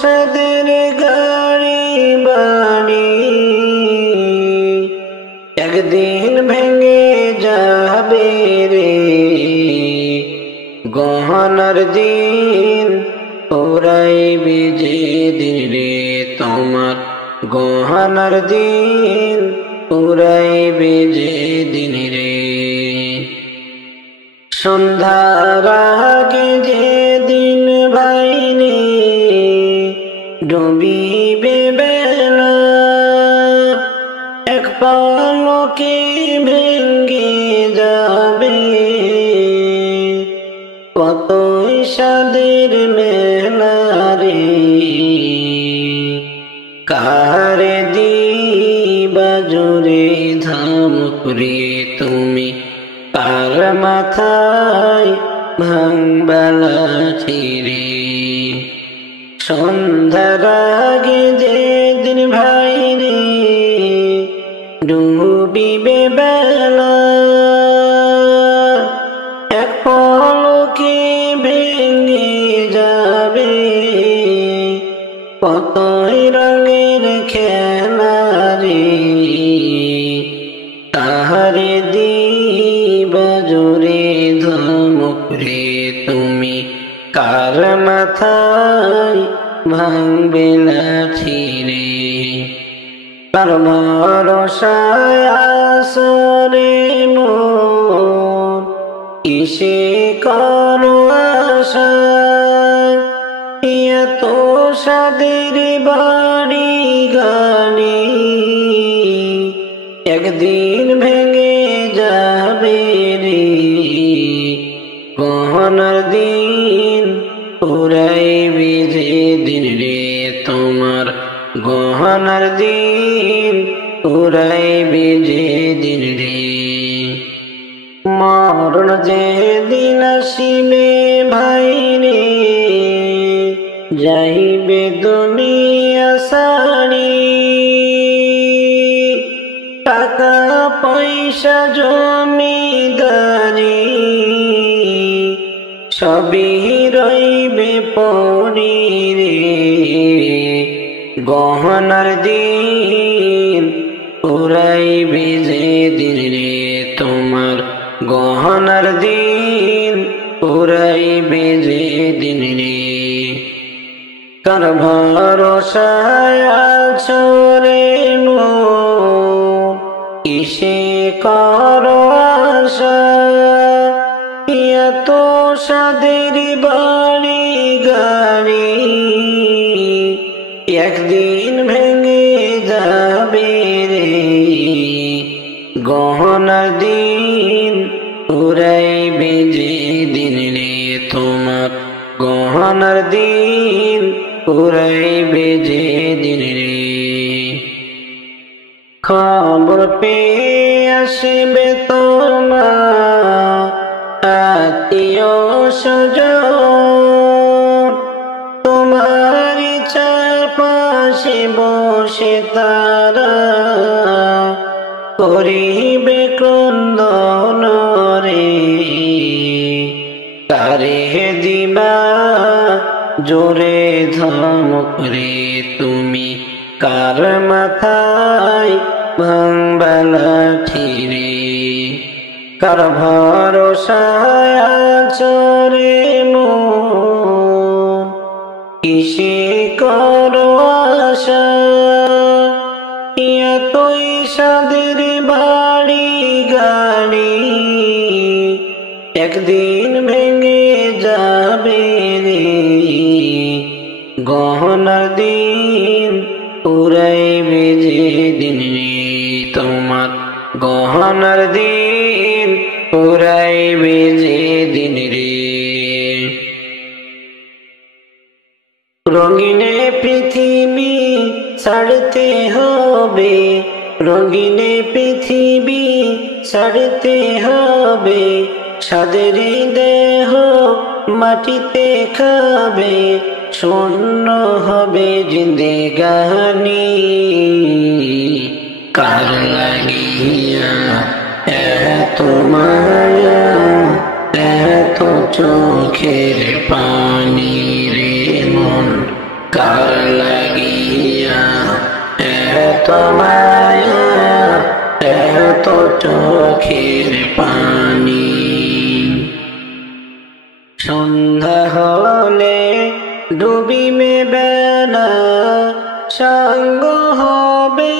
সাদের গাড়ি বাড়ি একদিন ভেঙে যাবে রে গহনার দিন পুরাইবে যে দিন রে তোমার গহনার দিন পুরাইবে যে দিন রে সন্ধ্যার আগে যে দিন ভাইরে ডুবিবে বেলা এক পলকে ভেঙ্গে যাবে কতই সাদের মেলা রে কারে দিবা জোরে ধামপুরে তুমি কার মাথায় ভাঙবালা ছিরে সন্ধ্যার আগে যে দিন ভাইরে ডুবিবে বেলা এক পলকে ভেঙে যাবে কতই রঙের খেলা রে তাহারে দিবা জোরে ধমক রে তুমি কার মাথায় ভাঙবে লাঠি রে কার ভরসায় আছরে মন কিসে করো আশা এত সাদের বাড়ি গাড়ি একদিন ভেঙে যাবে রে গহনার দিন পুরাইবে যে দিন রে তোমার গহনার দিন পুরাইবে যে দিন রে মরণ যে দিন আসিবে ভাইরে যাইবে দুনিয়া সারি টাকা পয়সা জমিদারি সবই রইবে পড়ি রে গহনার দিন পুরাইবে যে দিন রে তোমার গহনার দিন পুরাইবে যে দিন রে কার ভরসায় আছরে মন কিসে করো আশা এত সাদের বাড়ি গাড়ি একদিন গহনার দিন উড়াইবে যেদিন রে তোমার গহনার দিন উড়াইবে যেদিন রে খবর পেয়ে আসবে তোমার আত্মীয় স্বজন তোমার চারপাশে বসে তারা করিবে ক্রন্দন রে কারে দিবা জোরে ধমক রে তুমি কার মাথায় ভাঙবা লাঠি রে কার ভরসায় আছো রে মন কিসে করো আশা এতই সাদের বাড়ি গাড়ি একদিন ভেঙে যাবে রে গহনার দিন উড়াইবে যেদিন রে তোমার গহনার দিন উড়াইবে যেদিন রে রঙিনে পৃথিবী ছাড়তে হবে রঙিনে পৃথিবী ছাড়তে হবে সাদের দেহ মাটিতে খাবে শূন্য হবে জিন্দেগানি কার লাগিয়া এত মায়া এত চোখের পানি রে মন কার লাগিয়া এত মায়া এত চোখের পানি সন্ধ্যা হলে ডুবিবে বেলা সাঙ্গ হবে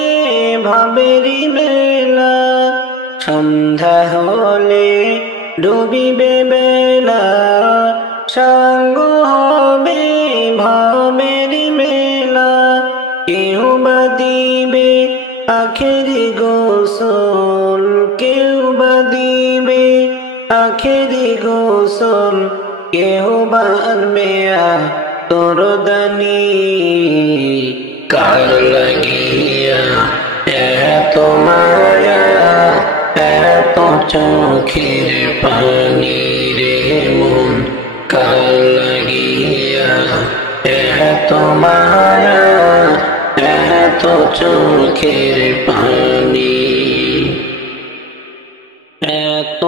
ভাবেরি মেলা সন্ধ্যা হলে ডুবিবে বেলা সাঙ্গ হবে ভাবেরি মেলা কেউ বা দিবে আখেরি গোসল কেউ বা দিবে আখেরি গোসল কেউ বা আনবে তরদানি কার লাগিয়া এত মায়া এত চোখের পানি রে মন কার লাগিয়া এত মায়া এত চোখের পানি এত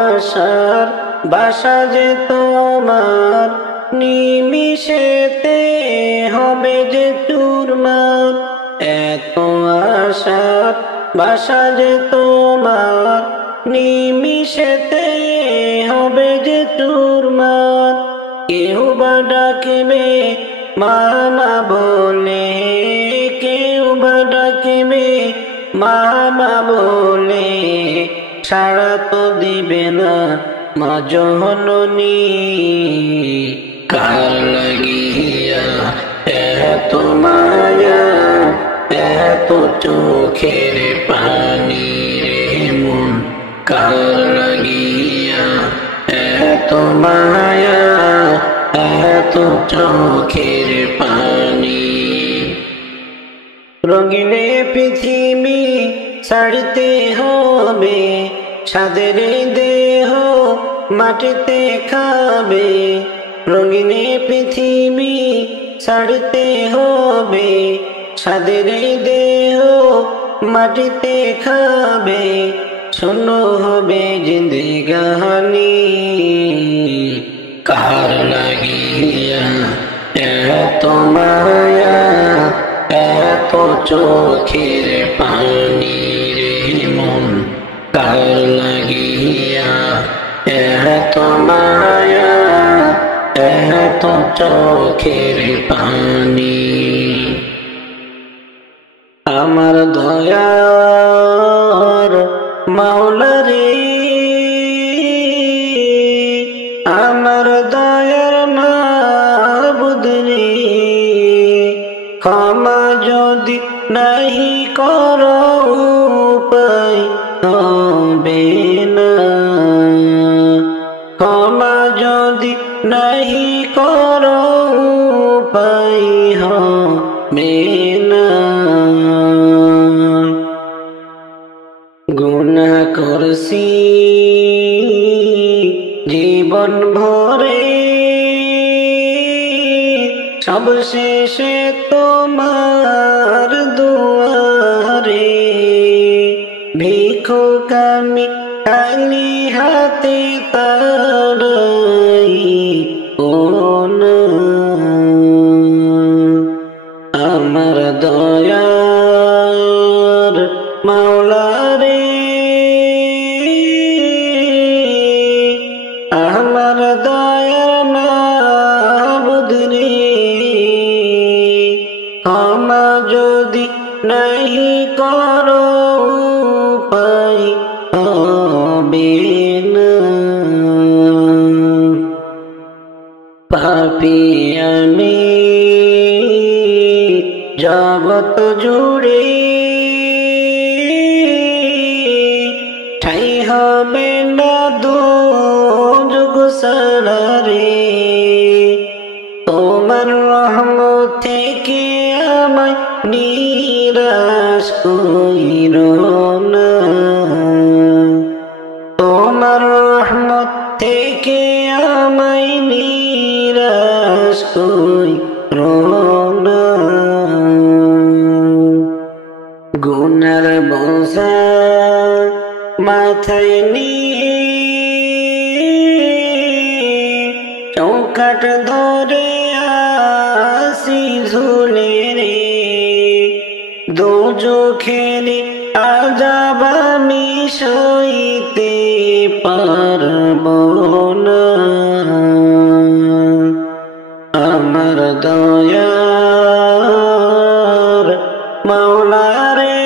আশার বাসা যে তোমার নিমিষেতে হবে যে চুরমার এত আশার বাসা যে তোমার নিমিষেতে হবে যে চুরমার কেউ বা ডাকবে মামা বলে কেউ বা ডাকবে মামা বলে সাড়া তো দিবে না মা জননী কার লাগিয়া এত মায়া এত চোখের পানি রে মন কার লাগিয়া এত মায়া এত চোখের পানি রঙিনে পৃথিবী ছাড়তে হবে সাদের দেহ মাটিতে খাবে রঙিনে পৃথিবী ছাড়তে হবে সাদের দেহ মাটিতে খাবে শূন্য হবে জিন্দেগানি কার লাগিয়া এত মায়া এত চোখের পানি রে মন কার লাগিয়া এত মায়া এত চোখের পানি আমার দয়ার মাওলা রে আমার দয়ার মাবুদ রে ক্ষমা যদি নাহি করো উপায় হবে না। ক্ষমা যদি নাহি করো উপায় হবে না। গুনাহ করছি জীবন ভরে, সবশেষে তোমার দুয়ারে ভিক্ষুক আমি খালি হাতে তাড়াই ও না। আমার দয়ার মাওলা রে, আমার দয়ার মাবুদ রে, ক্ষমা যদি নাহি করো উপায় হবে না। পাপী আমি জগৎ জুড়ে, ঠাই হবে না দোজখ ছাড়া রে। তোমার রহমত থেকে আমায় নিরাশ কইরো না। তোমার রহমত থেকে আমায় নিরাশ কইরো না। গুনার বোঝা মাথায় নিয়ে চৌকাঠ ধরে আসি ঝুলে রে। দোজখের আযাব আমি সইতে পারবো না। আমার দয়ার মাওলা রে,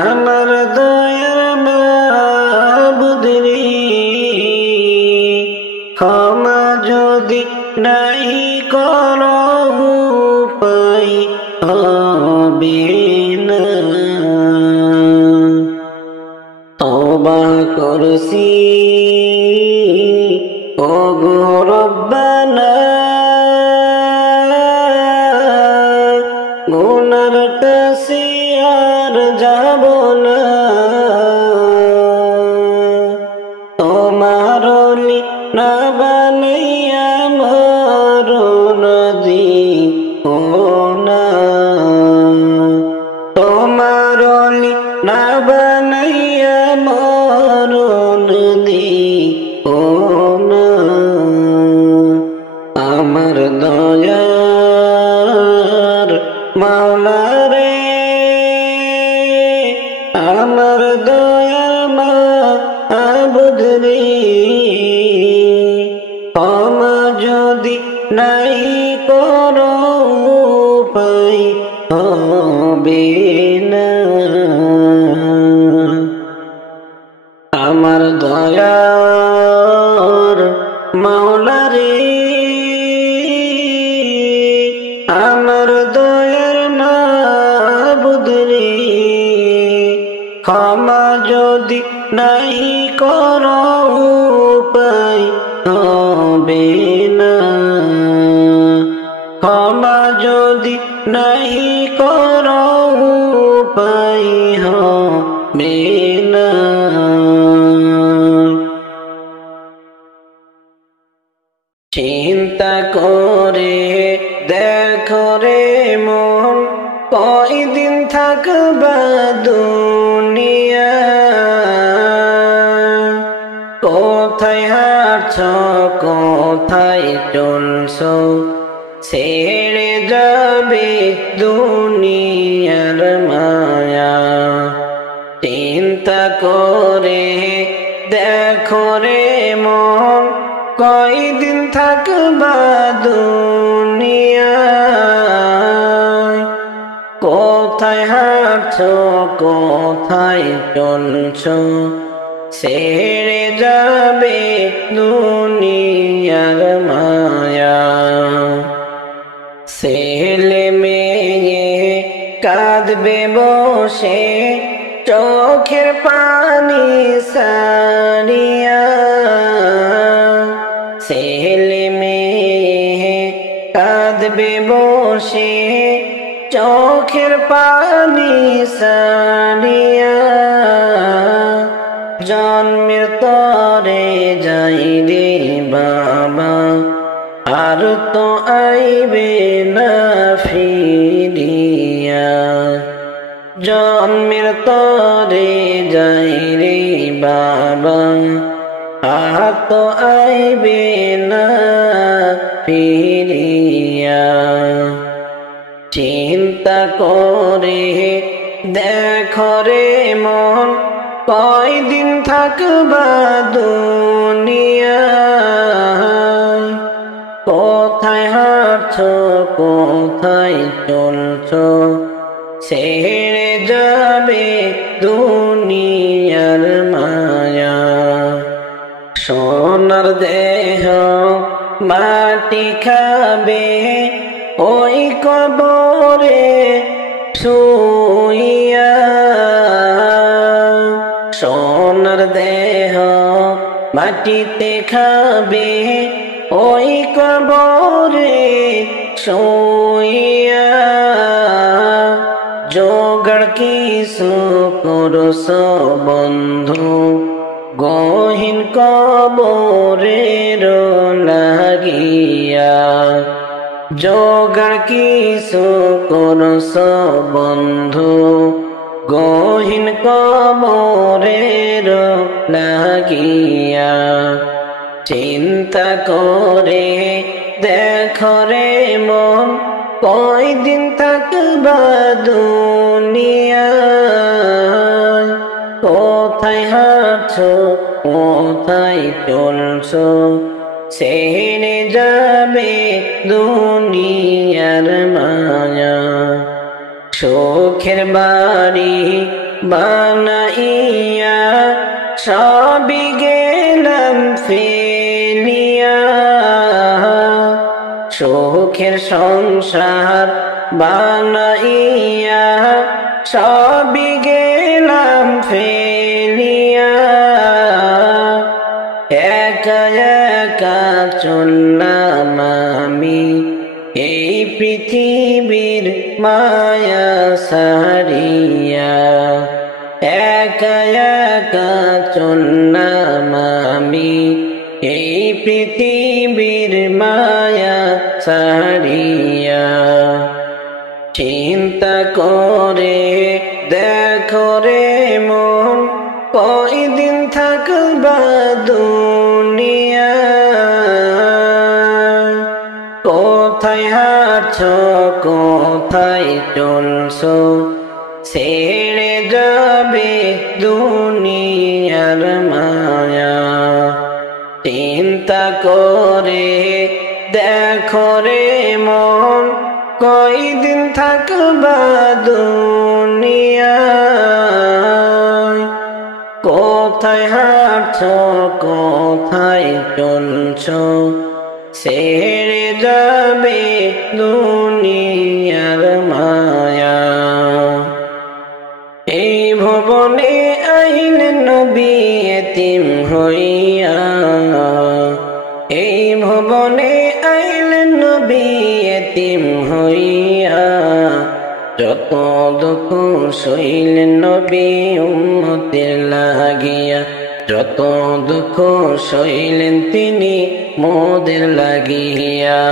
আমার দয়ার মাবুদ রে, ক্ষমা যদি নাহি করো উপায় হবে না। তওবা করছি ওগো রব্বানা, গুনার কাছে আর যাব না। তোমার ওলি না বানাইয়া মরণ দিও না। তোমার ওলি না বানাইয়া মরণ দিও না। আমার দয়ার মাওলা রে, আমার দয়ার মাবুদ রে, ক্ষমা যদি নাহি করো উপায় হবে না। আমার দয়ার মাওলা রে, আমার দয়ার মাবুদ রে, ক্ষমা যদি নাহি করো উপায় হবে না। ক্ষমা যদি নাহি করো উপায় হবে না। চিন্তা করে দেখো রে মন, কয়দিন থাকবা দুনিয়া। কোথায় হাঁটছ কোথায় চলছ, ছেড়ে যাবে দুনিয়ার মায়া। চিন্তা করে দেখো রে মন, কয়দিন থাকবা দুনিয়ায়। কোথায় হাঁটছ কোথায় চলছ, ছেড়ে যাবে দুনিয়ার মায়া। ছেলে মেয়ে কাঁদবে বসে চোখের পানি সারিয়া, ছেলে মেয়ে কাঁদবে বসে চোখের পানি সারিয়া, জন্মের তরে যাই রে বাবা আর তো আইবে না ফিরিয়া, জন্মের তরে যাই রে বাবা আর তো আইবে না ফিরিয়া। চিন্তা করে দেখো রে মন কয়দিন থাকবা দুনিয়ায়, কোথায় হাঁটছো কোথায় চলছো ছেড়ে যাবে দুনিয়ার মায়া, সোনার দেহ মাটি খাবে ওই কবরে শুইয়া, সোনার দেহ মাটিতে খাবে ওই কবরে শুইয়া, জোগাড় কিছু করছো বন্ধু গহীন কবরের লাগিয়া, জোগাড় কিছু করছো বন্ধু গহীন কবরের লাগিয়া, চিন্তা করে দেখো রে মন কয়দিন থাকবা দুনিয়ায়, কোথায় হাঁটছো কোথায় চলছো ছেড়ে যাবে দুনিয়ার মায়া, সুখের বাড়ি বানাইয়া সবই গেলাম ফেলিয়া, সুখের সংসার বানাইয়া সবই গেলাম ফেলিয়া, একা একা চললাম আমি এই পৃথিবীর মায়া সারিয়া, একা একা চললাম আমি এই পৃথিবীর মায়া সারিয়া, চিন্তা করে দেখো রে মন কয়দিন থাকবা দুনিয়ায়, কোথায় হাঁটছো কোথায় চলছো ছেড়ে যাবে দুনিয়ার মায়া, চিন্তা করে দেখো রে মন কয়দিন থাকবা দুনিয়ায়, কোথায় হাঁটছো কোথায় চলছো ছেড়ে যাবে দুনিয়ার মায়া। এই ভুবনে আইলেন নবী এতিম হইয়া, এই ভুবনে আইলেন নবী এতিম হইয়া, যত দুঃখ সইলেন নবী উম্মতের লাগিয়া, যত দুঃখ সইলেন তিনি মোদের লাগিয়া।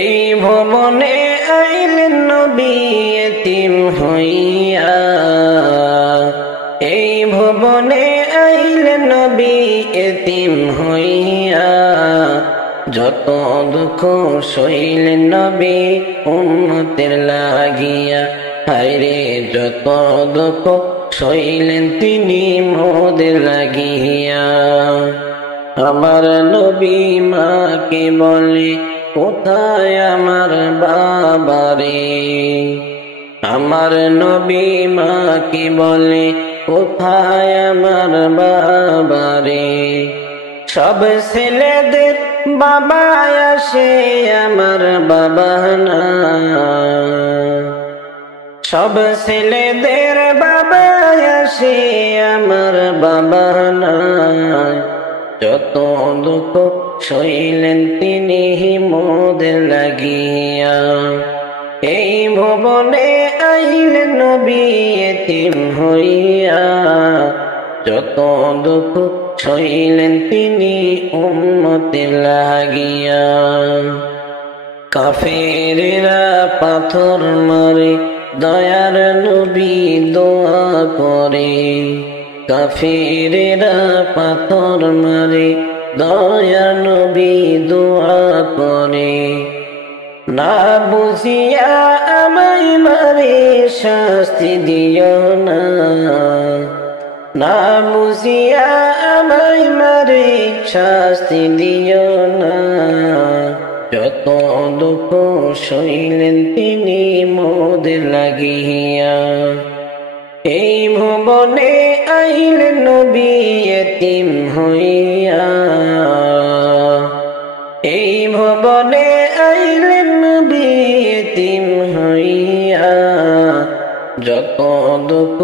এই ভুবনে আইলেন নবী এতিম হইয়া, এই ভুবনে আইলেন নবী এতিম হইয়া, যত দুঃখ সইলেন নবী উম্মতের লাগিয়া, হায়রে যত দুঃখ সইলেন তিনি মোদের লাগিয়া। আমার নবী মাকে বলে কোথায় আমার বাবারে, আমার নবী মাকে বলে কোথায় আমার বাবারে, সব ছেলেদের বাবা আসে আমার বাবা না, সব ছেলেদের বাবা আসে, আমার বাবা নাই। যত দুঃখ সইলেন তিনি মোদের লাগিয়া, এই ভুবনে আইলেন নবী এতিম হইয়া। যত দুঃখ সইলেন তিনি উম্মতের লাগিয়া। কাফেরেরা পাথর মারে, দয়ার নবী দোয়া করে। কাফেরেরা পাথর মারে, দয়ার নবী দোয়া করে। না বুঝিয়া আমায় মারে, শাস্তি দিও না। না বুঝিয়া আমায় মারে, শাস্তি দিও না। যত দুঃখ সইলেন তিনি মোদের লাগিয়া, এই ভুবনে আইলেন নবী এতিম হইয়া। এই ভুবনে আইলেন নবী এতিম হইয়া। যত দুঃখ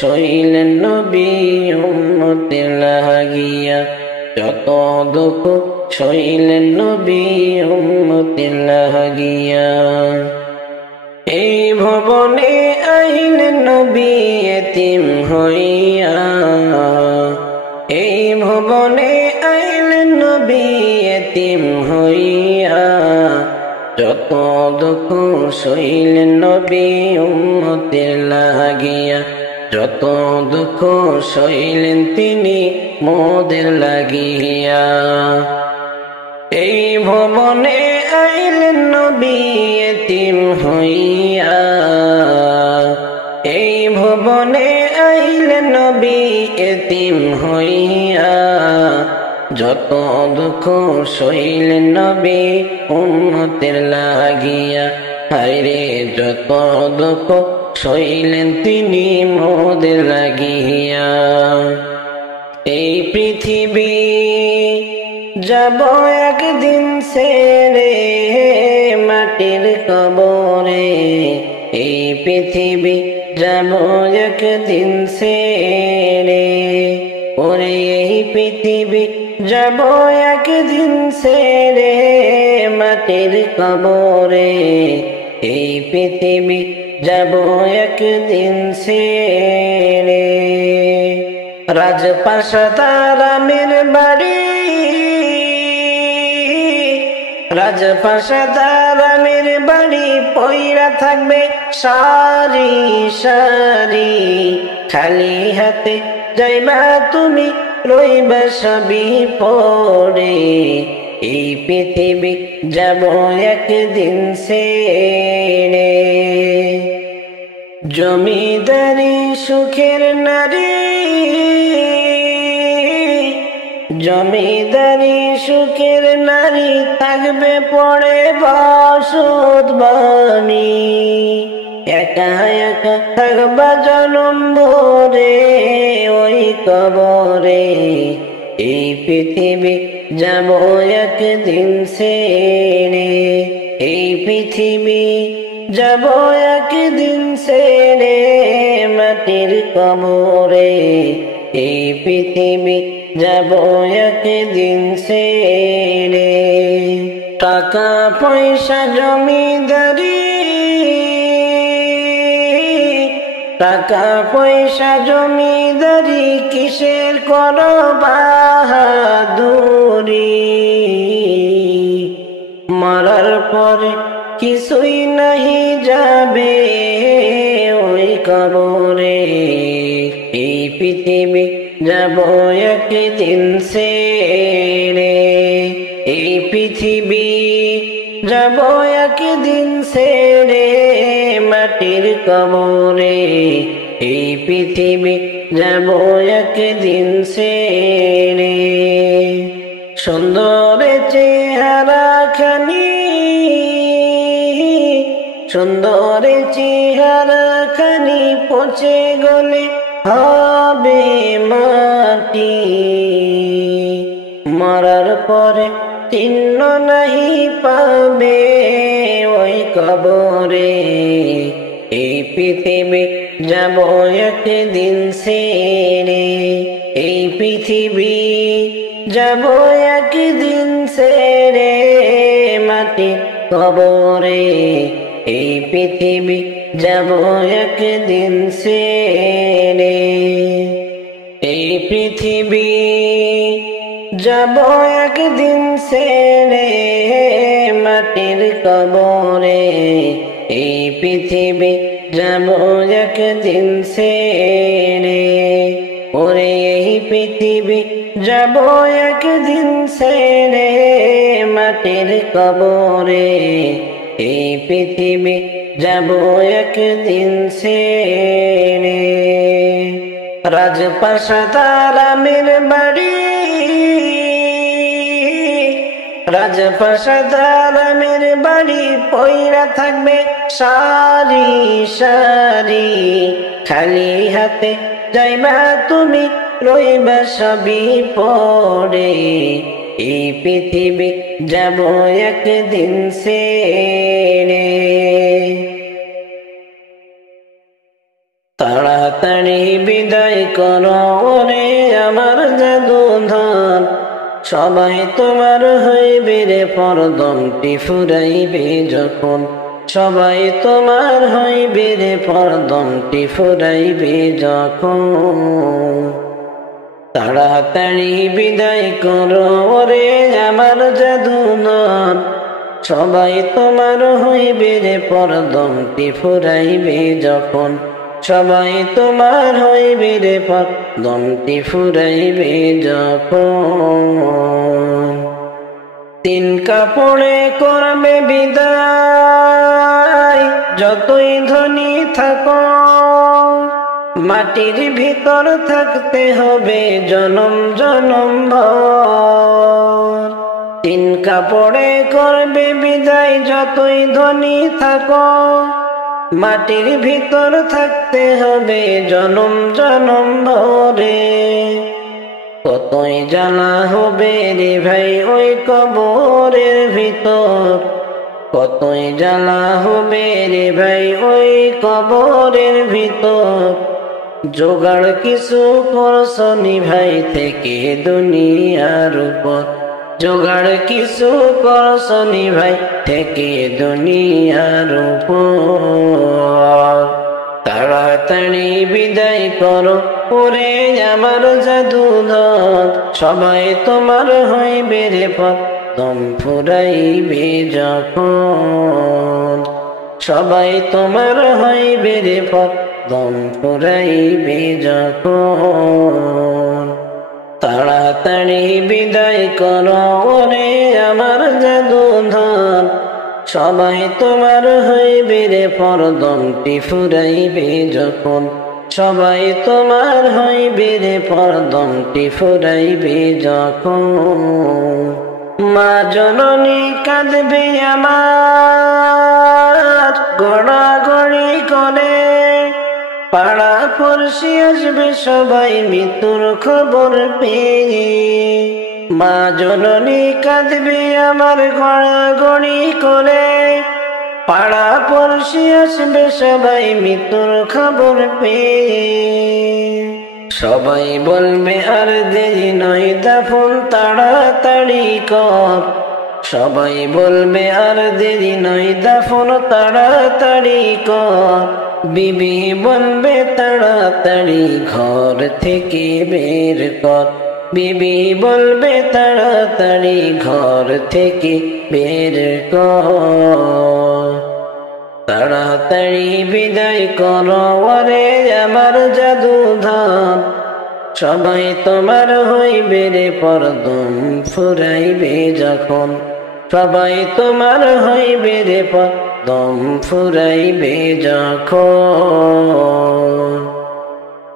সইলেন নবী উম্মতের লাগিয়া। যত দুঃখ সইলেন নবী উম্মতের লাগিয়া। এই ভুবনে আইলেন নবী এতিম হইয়া। এই ভুবনে আইলেন নবী এতিম হইয়া। যত দুঃখ সইলেন নবী উম্মতের লাগিয়া। যত দুঃখ সইলেন তিনি মোদের লাগিয়া। এই ভুবনে আইলেন নবী এতিম হইয়া। এই ভুবনে আইলেন নবী এতিম হইয়া। যত দুঃখ সইলেন নবী উম্মতের লাগিয়া। হায়রে যত দুঃখ সইলেন তিনি মোদের লাগিয়া। এই পৃথিবী যাব একদিন ছেড়ে মাটির কবরে। এই পৃথিবী যাব একদিন ছেড়ে, ওরে এই পৃথিবী যাব একদিন ছেড়ে মাটির কবরে। এই পৃথিবী যাব একদিন ছেড়ে। রাজপ্রাসাদ আরামের বাড়ি, রাজপ্রাসাদ আরামের বাড়ি পইরা থাকবে সারি সারি। খালি হাতে যাইবা তুমি, রইবা সবই পড়ে। এই পৃথিবী যাব একদিন ছেড়ে। জমিদারি সুখের নারী, জমিদারি সুখের নারী থাকবে পড়ে বসত বাণী। একা একা থাকবা জনম ভরে ওই কবরে। এই পৃথিবী যাব একদিন ছেড়ে। এই পৃথিবী যাব একদিন ছেড়ে মাটির কবরে। এই পৃথিবী যাব একদিন ছেড়ে। টাকা পয়সা জমিদারি, টাকা পয়সা জমিদারি কিসের করো বাহাদুরি। মরার পরে কিছুই নাহি যাবে ওই কবরে। এই পৃথিবী যাব একদিন ছেড়ে। এই পৃথিবী যাব একদিন ছেড়ে মাটির কবরে। এই পৃথিবী যাব একদিন ছেড়ে। সুন্দর চেহারা খানি, সুন্দর চেহারা খানি পচে গলে হবে মাটি। মরার পরে চিহ্ন নাহি পাবে ওই কবরে। এই পৃথিবী যাব একদিন ছেড়ে, এই পৃথিবী যাব একদিন ছেড়ে মাটির কবরে, এই পৃথিবী যাব একদিন ছেড়ে, এই পৃথিবী যাব একদিন ছেড়ে মাটির কবরে, এই পৃথিবী যাব একদিন ছেড়ে, ওরে এই পৃথিবী যাব একদিন ছেড়ে মাটির কবরে, এই পৃথিবী যাব একদিন ছেড়ে। রাজপ্রাসাদ আরামের বাড়ি, রাজপ্রাসাদ আরামের বাড়ি পইরা থাকবে সারি সারি, খালি হাতে যাইবা তুমি রইবা সবই পড়ে, এই পৃথিবী যাব একদিন ছেড়ে। তাড়াতাড়ি বিদায় করো ওরে আমার জাদুধর, সবাই তোমার হইবে রে পরদমটি ফুরাইবে যখন, সবাই তোমার হইবে রে পরদমটি ফুরাইবে যখন। তাড়াতাড়ি বিদায় করো ওরে আমার জাদুধর, সবাই তোমার হইবে রে পরদমটি ফুরাইবে যখন, সবাই তোমার হইবে রে পরদমটি ফুরাইবে যখন। তিন কাপড়ে করবে বিদায় যতই ধনী থাকো, মাটির ভিতর থাকতে হবে জনম জনম ভর। তিন কাপড়ে করবে বিদায় যতই ধনী থাকো, মাটির ভিতর থাকতে হবে জনম জনম ভরে। কতই জ্বালা হবে রে ভাই ওই কবরের ভিতর, কতই জ্বালা হবে রে ভাই ওই কবরের ভিতর। জোগাড় কিছু করছনি ভাই থেকে দুনিয়ার উপর, জোগাড় কিছু করছনি ভাই থেকে দুনিয়ার উপর। তাড়াতাড়ি বিদায় করো ওরে আমার জাদুধর, সবাই তোমার হইবে রে পরদম ফুরাইবে যখন, সবাই তোমার হইবে রে পরদম ফুরাইবে যখন। তাড়াতাড়ি বিদায় করো ওরে আমার জাদুধর, সবাই তোমার হইবে রে পরদমটি ফুরাইবে যখন, সবাই তোমার হইবে রে পরদমটি ফুরাইবে যখন। মা জননী কাঁদবে আমার গড়াগড়ি করে, পাড়া পড়শি আসবে সবাই মৃত্যুর খবর পেয়ে। মা জননী কাঁদবে আমার গড়াগড়ি করে, পাড়া পড়শি আসবে সবাই মৃত্যুর খবর পেয়ে। সবাই বলবে আর দেরি নয় দাফন তাড়াতাড়ি কর, সবাই বলবে আর দেরি নয় দাফন তাড়াতাড়ি কর। বিবি বলবে তাড়াতাড়ি ঘর থেকে বের কর, বিবি বলবে তাড়াতাড়ি ঘর থেকে বের কর। তাড়াতাড়ি বিদায় করো ওরে আমার জাদুধর, সবাই তোমার হইবে রে পরদম ফুরাইবে যখন, সবাই তোমার হইবে রে পরদম ফুরাইবে যখন।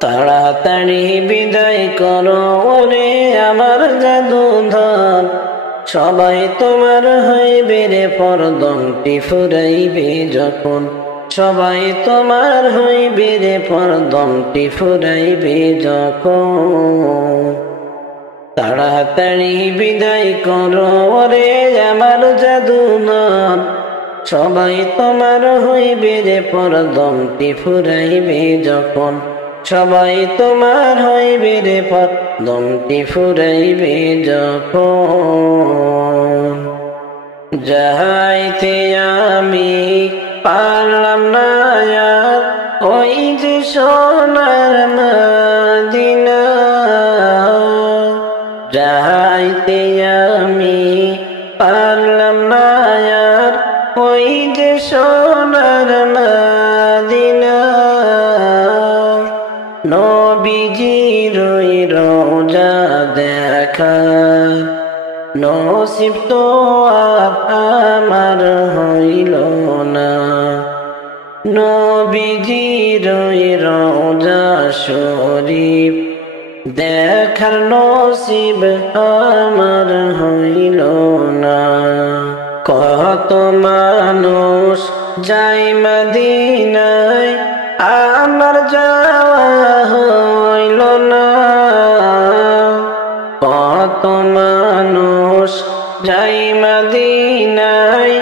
তাড়াতাড়ি বিদায় করো ওরে আমার জাদুধর, সবাই তোমার হইবে রে পরদমটি ফুরাইবে যখন, সবাই তোমার হইবে রে পরদমটি ফুরাইবে যখন। তাড়াতাড়ি বিদায় করো ওরে আমার জাদুধর, সবাই তোমার হইবে রে পর দমটি ফুরাইবে যখন সবাই তোমার হইবে রে পর দমটি ফুরাইবে যখন যাইতে আমি পারলাম না আর ওই যে সোনার মদিনা যাইতে আমি পারলাম না আর ওই যে সোনার মদিনা নবীজির ওই রওজা দেখা নসিব তো আর আমার হইল না নবীজির ওই রওজা শরীফ দেখার নসিব আমার হইল না কত মানুষ যায় মদিনায় আমার যাওয়া হইল না কত মানুষ যায় মদিনায়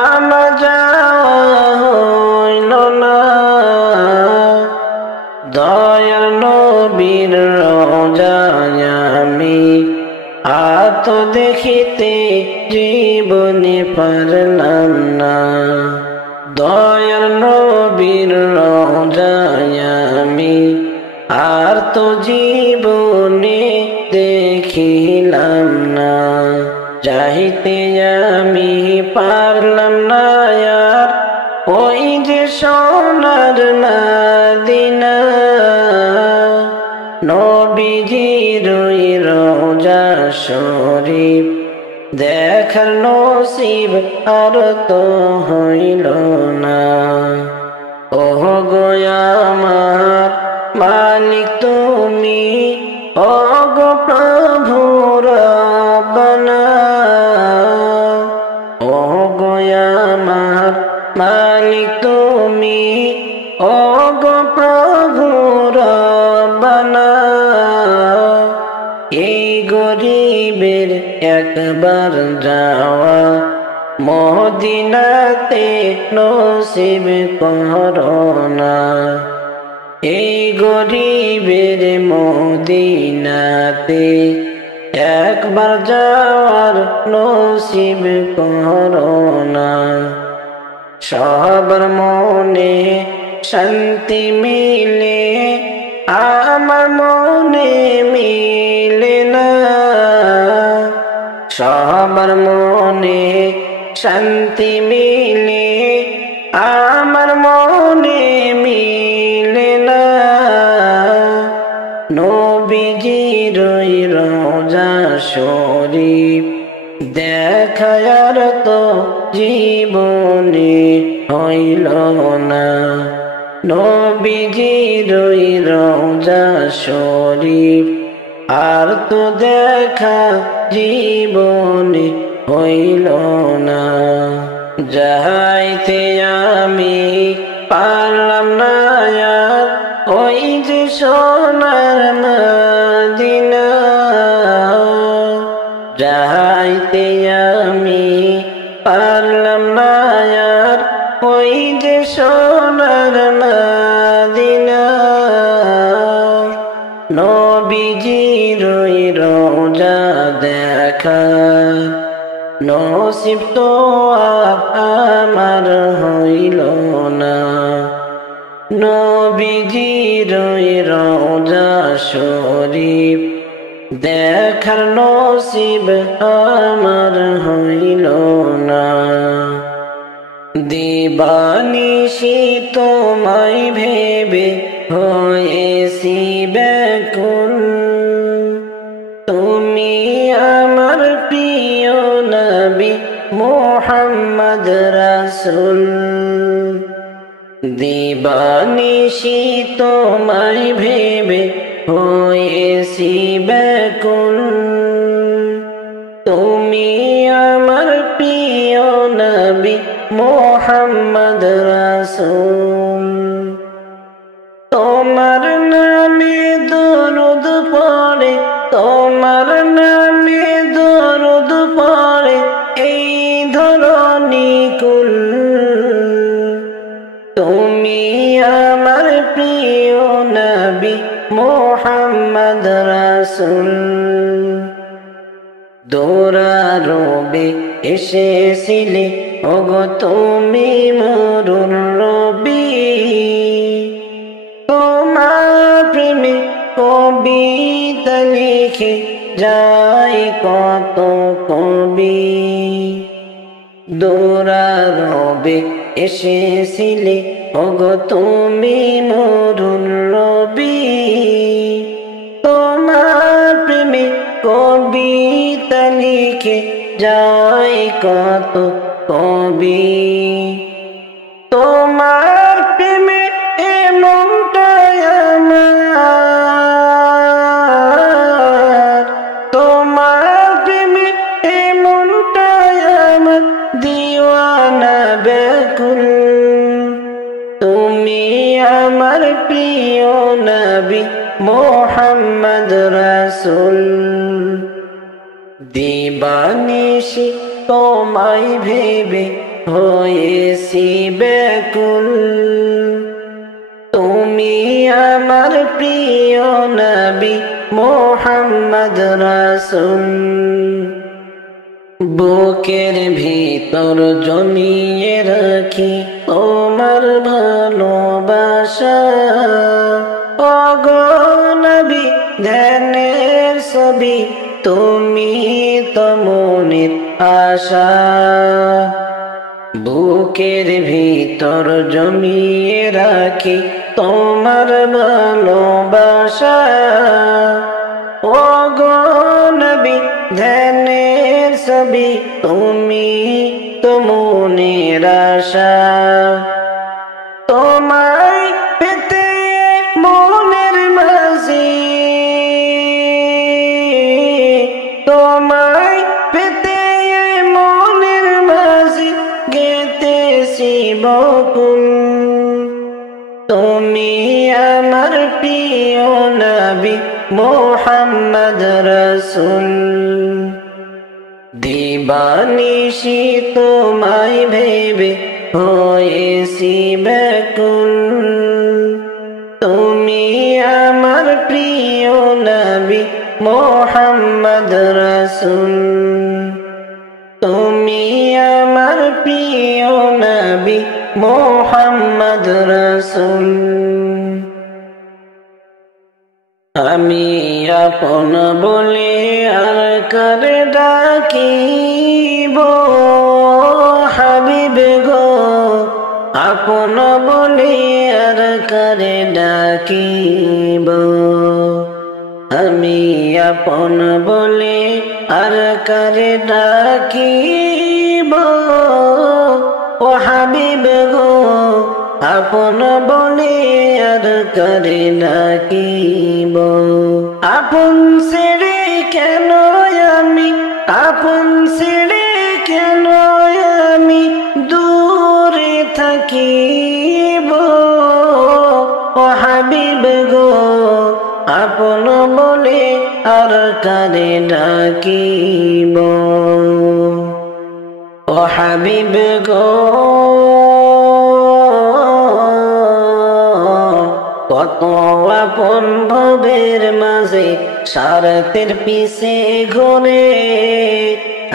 আমার যাওয়া হইল না দয়ার নবীর রওজায় আমি আত দেখিতে জীবনে পারলাম না দয়ার নবীর রওজায় আমি আর তো জীবনে দেখিলাম না যাইতে আমি পারলাম না আর ওই যে সোনার মদিনা নবীজির ওই রওজা শরীফ দেখার নসিব আর তো হইল না ও গো আমার মালিক তুমি ও গো প্রভু রব্বানা ও গো আমার মালিক তুমি ও গো প্রভু রব্বানা এই গরিবের একবার যাওয়া মদিনাতে নসিব করোনা এই গরিবের মদিনাতে একবার যাওয়ার নসিব করোনা সবার মনে শান্তি মিলে আমার মনে মিলে না সবার মনে শান্তি মিলে আমার মনে মিলে না নবীজির ওই রওজা শরীফ দেখার তো জীবনে হইল না নবীজির ওই রওজা শরীফ আর তো দেখা জীবনে হইল না যাইতে আমি পারলাম না আর ওই যে সোনার মদিনা যাইতে আমি পারলাম না আর ওই যে সোনার মদিনা নবীজির ওই রওজা দেখা নসিব তো আর আমার হইল না নবীজির ওই রওজা শরীফ দেখার নসিব আমার হইল না দিবানিশি তোমায় ভেবে হয়েছি ব্যাকুল তুমি আমার প্রিয় নবী মুহাম্মদ রাসূল দিবানিশি তোমায় ভেবে হয়েছি ব্যাকুল তুমি আমার প্রিয় নবী মুহাম্মদ রাসূল তোমার নামে দরুদ পড়ে তোমার নামে দরুদ পড়ে এই ধরণী কুল আমার প্রিয় নবী মুহাম্মদ রাসূল দৌড়ারবে এসেছিলে ওগো তুমি মরুর রবি তোমার প্রেমে কবিতা লিখে যাই কত কবি দৌড়ারবে এসেছিলে ওগো তুমি মরুর রবি তোমার প্রেমে কবিতা লিখে যাই কত কবি তোমার প্রেমে এমনটাই আমার তোমার প্রেমে এমনটাই আমার দিওয়ানা ব্যাকুল তুমি আমার প্রিয় নবী মুহাম্মদ রাসূল দিবানিশি তোমায় ভেবে হয়েছি ব্যাকুল তুমি আমার প্রিয় নবী মুহাম্মদ রাসূল বুকের ভিতর জমিয়ে রাখি তোমার ভালোবাসা ওগো নবী ধ্যানের ছবি তুমি তো মনের আশা বুকের ভিতর জমিয়ে রাখি তোমার ভালোবাসা ওগো নবী ধ্যানের ছবি তুমি তো মনের আশা তোমায় পেতে মনের মাঝে তোমায় পেতে মনের মাঝে গেতেছি বকুল তুমি আমার প্রিয় নবী মুহাম্মদ রাসূল দিবানিশি তোমায় ভেবে হয়েছি ব্যাকুল তুমি আমার প্রিয় নবী মুহাম্মদ রাসূল তুমি আমার প্রিয় নবী মুহাম্মদ রাসূল আমি আপন বলে আর কারে ডাকিব হাবিব গো আপন বলে আর কারে ডাকিব আমি আপন বলে আর কারে ডাকিব ও হাবিব গো আপন বলে আর কারে ডাকিব আপন ছেড়ে কেন আমি আপন ছেড়ে কেন আমি দূরে থাকিব ও হাবিব গো আপন বলে আর কারে ডাকিব ও হাবিব গো কত আপন ভবের মাঝে স্বার্থের পিছে ঘুরে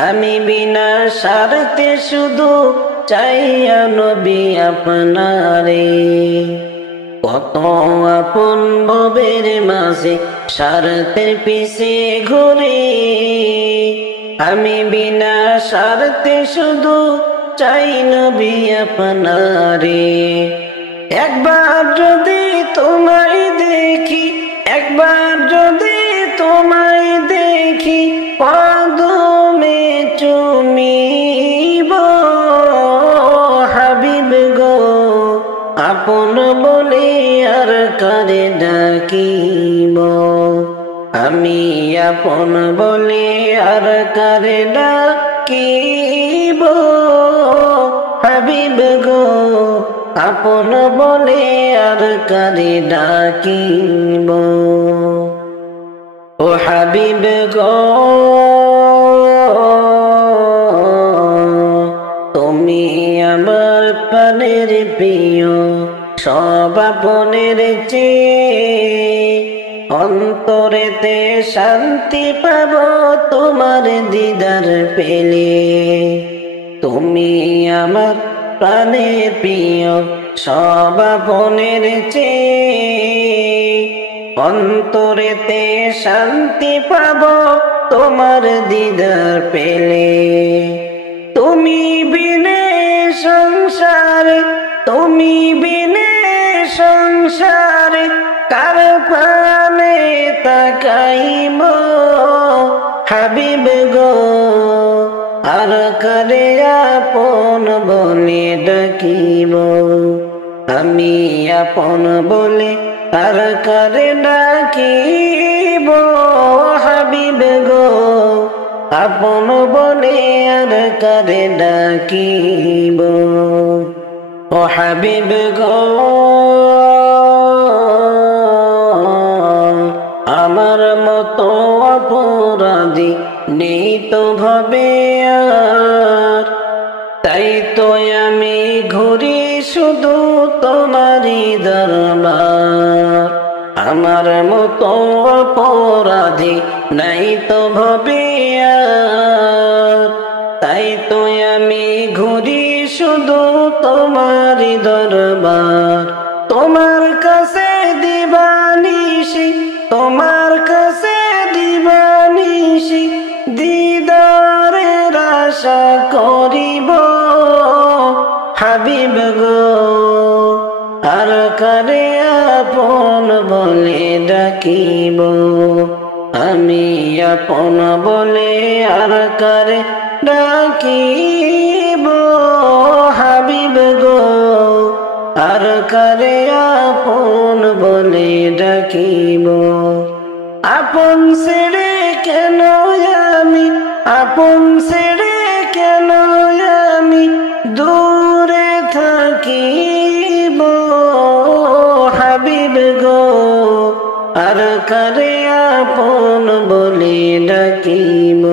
আমি বিনা স্বার্থে শুধু চাইয়া নবী আপনারে কত আপন ভবের মাঝে স্বার্থের পিছে ঘুরে আমি বিনা স্বার্থে শুধু চাই নবী আপনারে একবার যদি তোমায় দেখি একবার যদি তোমায় দেখি কদমে চুমিব হাবিব গো আপন বলে আর কারে ডাকিব আমি আপন বলে আর কারে ডাকিব হাবিব গো আপন বলে আর কারে ডাকিব ও হাবিব গো তুমি আমার প্রাণের প্রিয় সব সব আপনের চেয়ে অন্তরেতে শান্তি পাব তোমার দিদার পেলে। তুমি আমার প্রাণের প্রিয়, সব আপনের চেয়ে অন্তরেতে শান্তি পাব তোমার দিদার পেলে। তুমি বিনে সংসারে, তুমি বিনে সংসারে কার পানে তাকাইব হাবিব গো, আর কারে আপন বলে ডাকিব। আমি আপন বলে আর কারে ডাকিব হাবিব গো, আপন বলে আর কারে ডাকিব। ও হাবিব গো, আমার মতো অপরাধী নেই তো ভবে আর, তাই তো আমি ঘুরি শুধু তোমারই দরবার। আমার মতো অপরাধী নাই তো ভবে আর, তাই তো আমি ঘুরি শুধু তোমারই দরবার। তোমার কাছে দিবানিশি, তোমার কাছে দিবানিশি দিদারের আশা করিব হাবিব গো, আর কারে আপন বলে ডাকিব। আমি আপন বলে আর কারে ডাকিব হাবিব গো, আর কারে আপন বলে ডাকিব। আপন ছেড়ে কেন আমি, আপন ছেড়ে কেন আমি দূরে থাকিব হাবিব গো, আর কারে আপন বলে ডাকিব।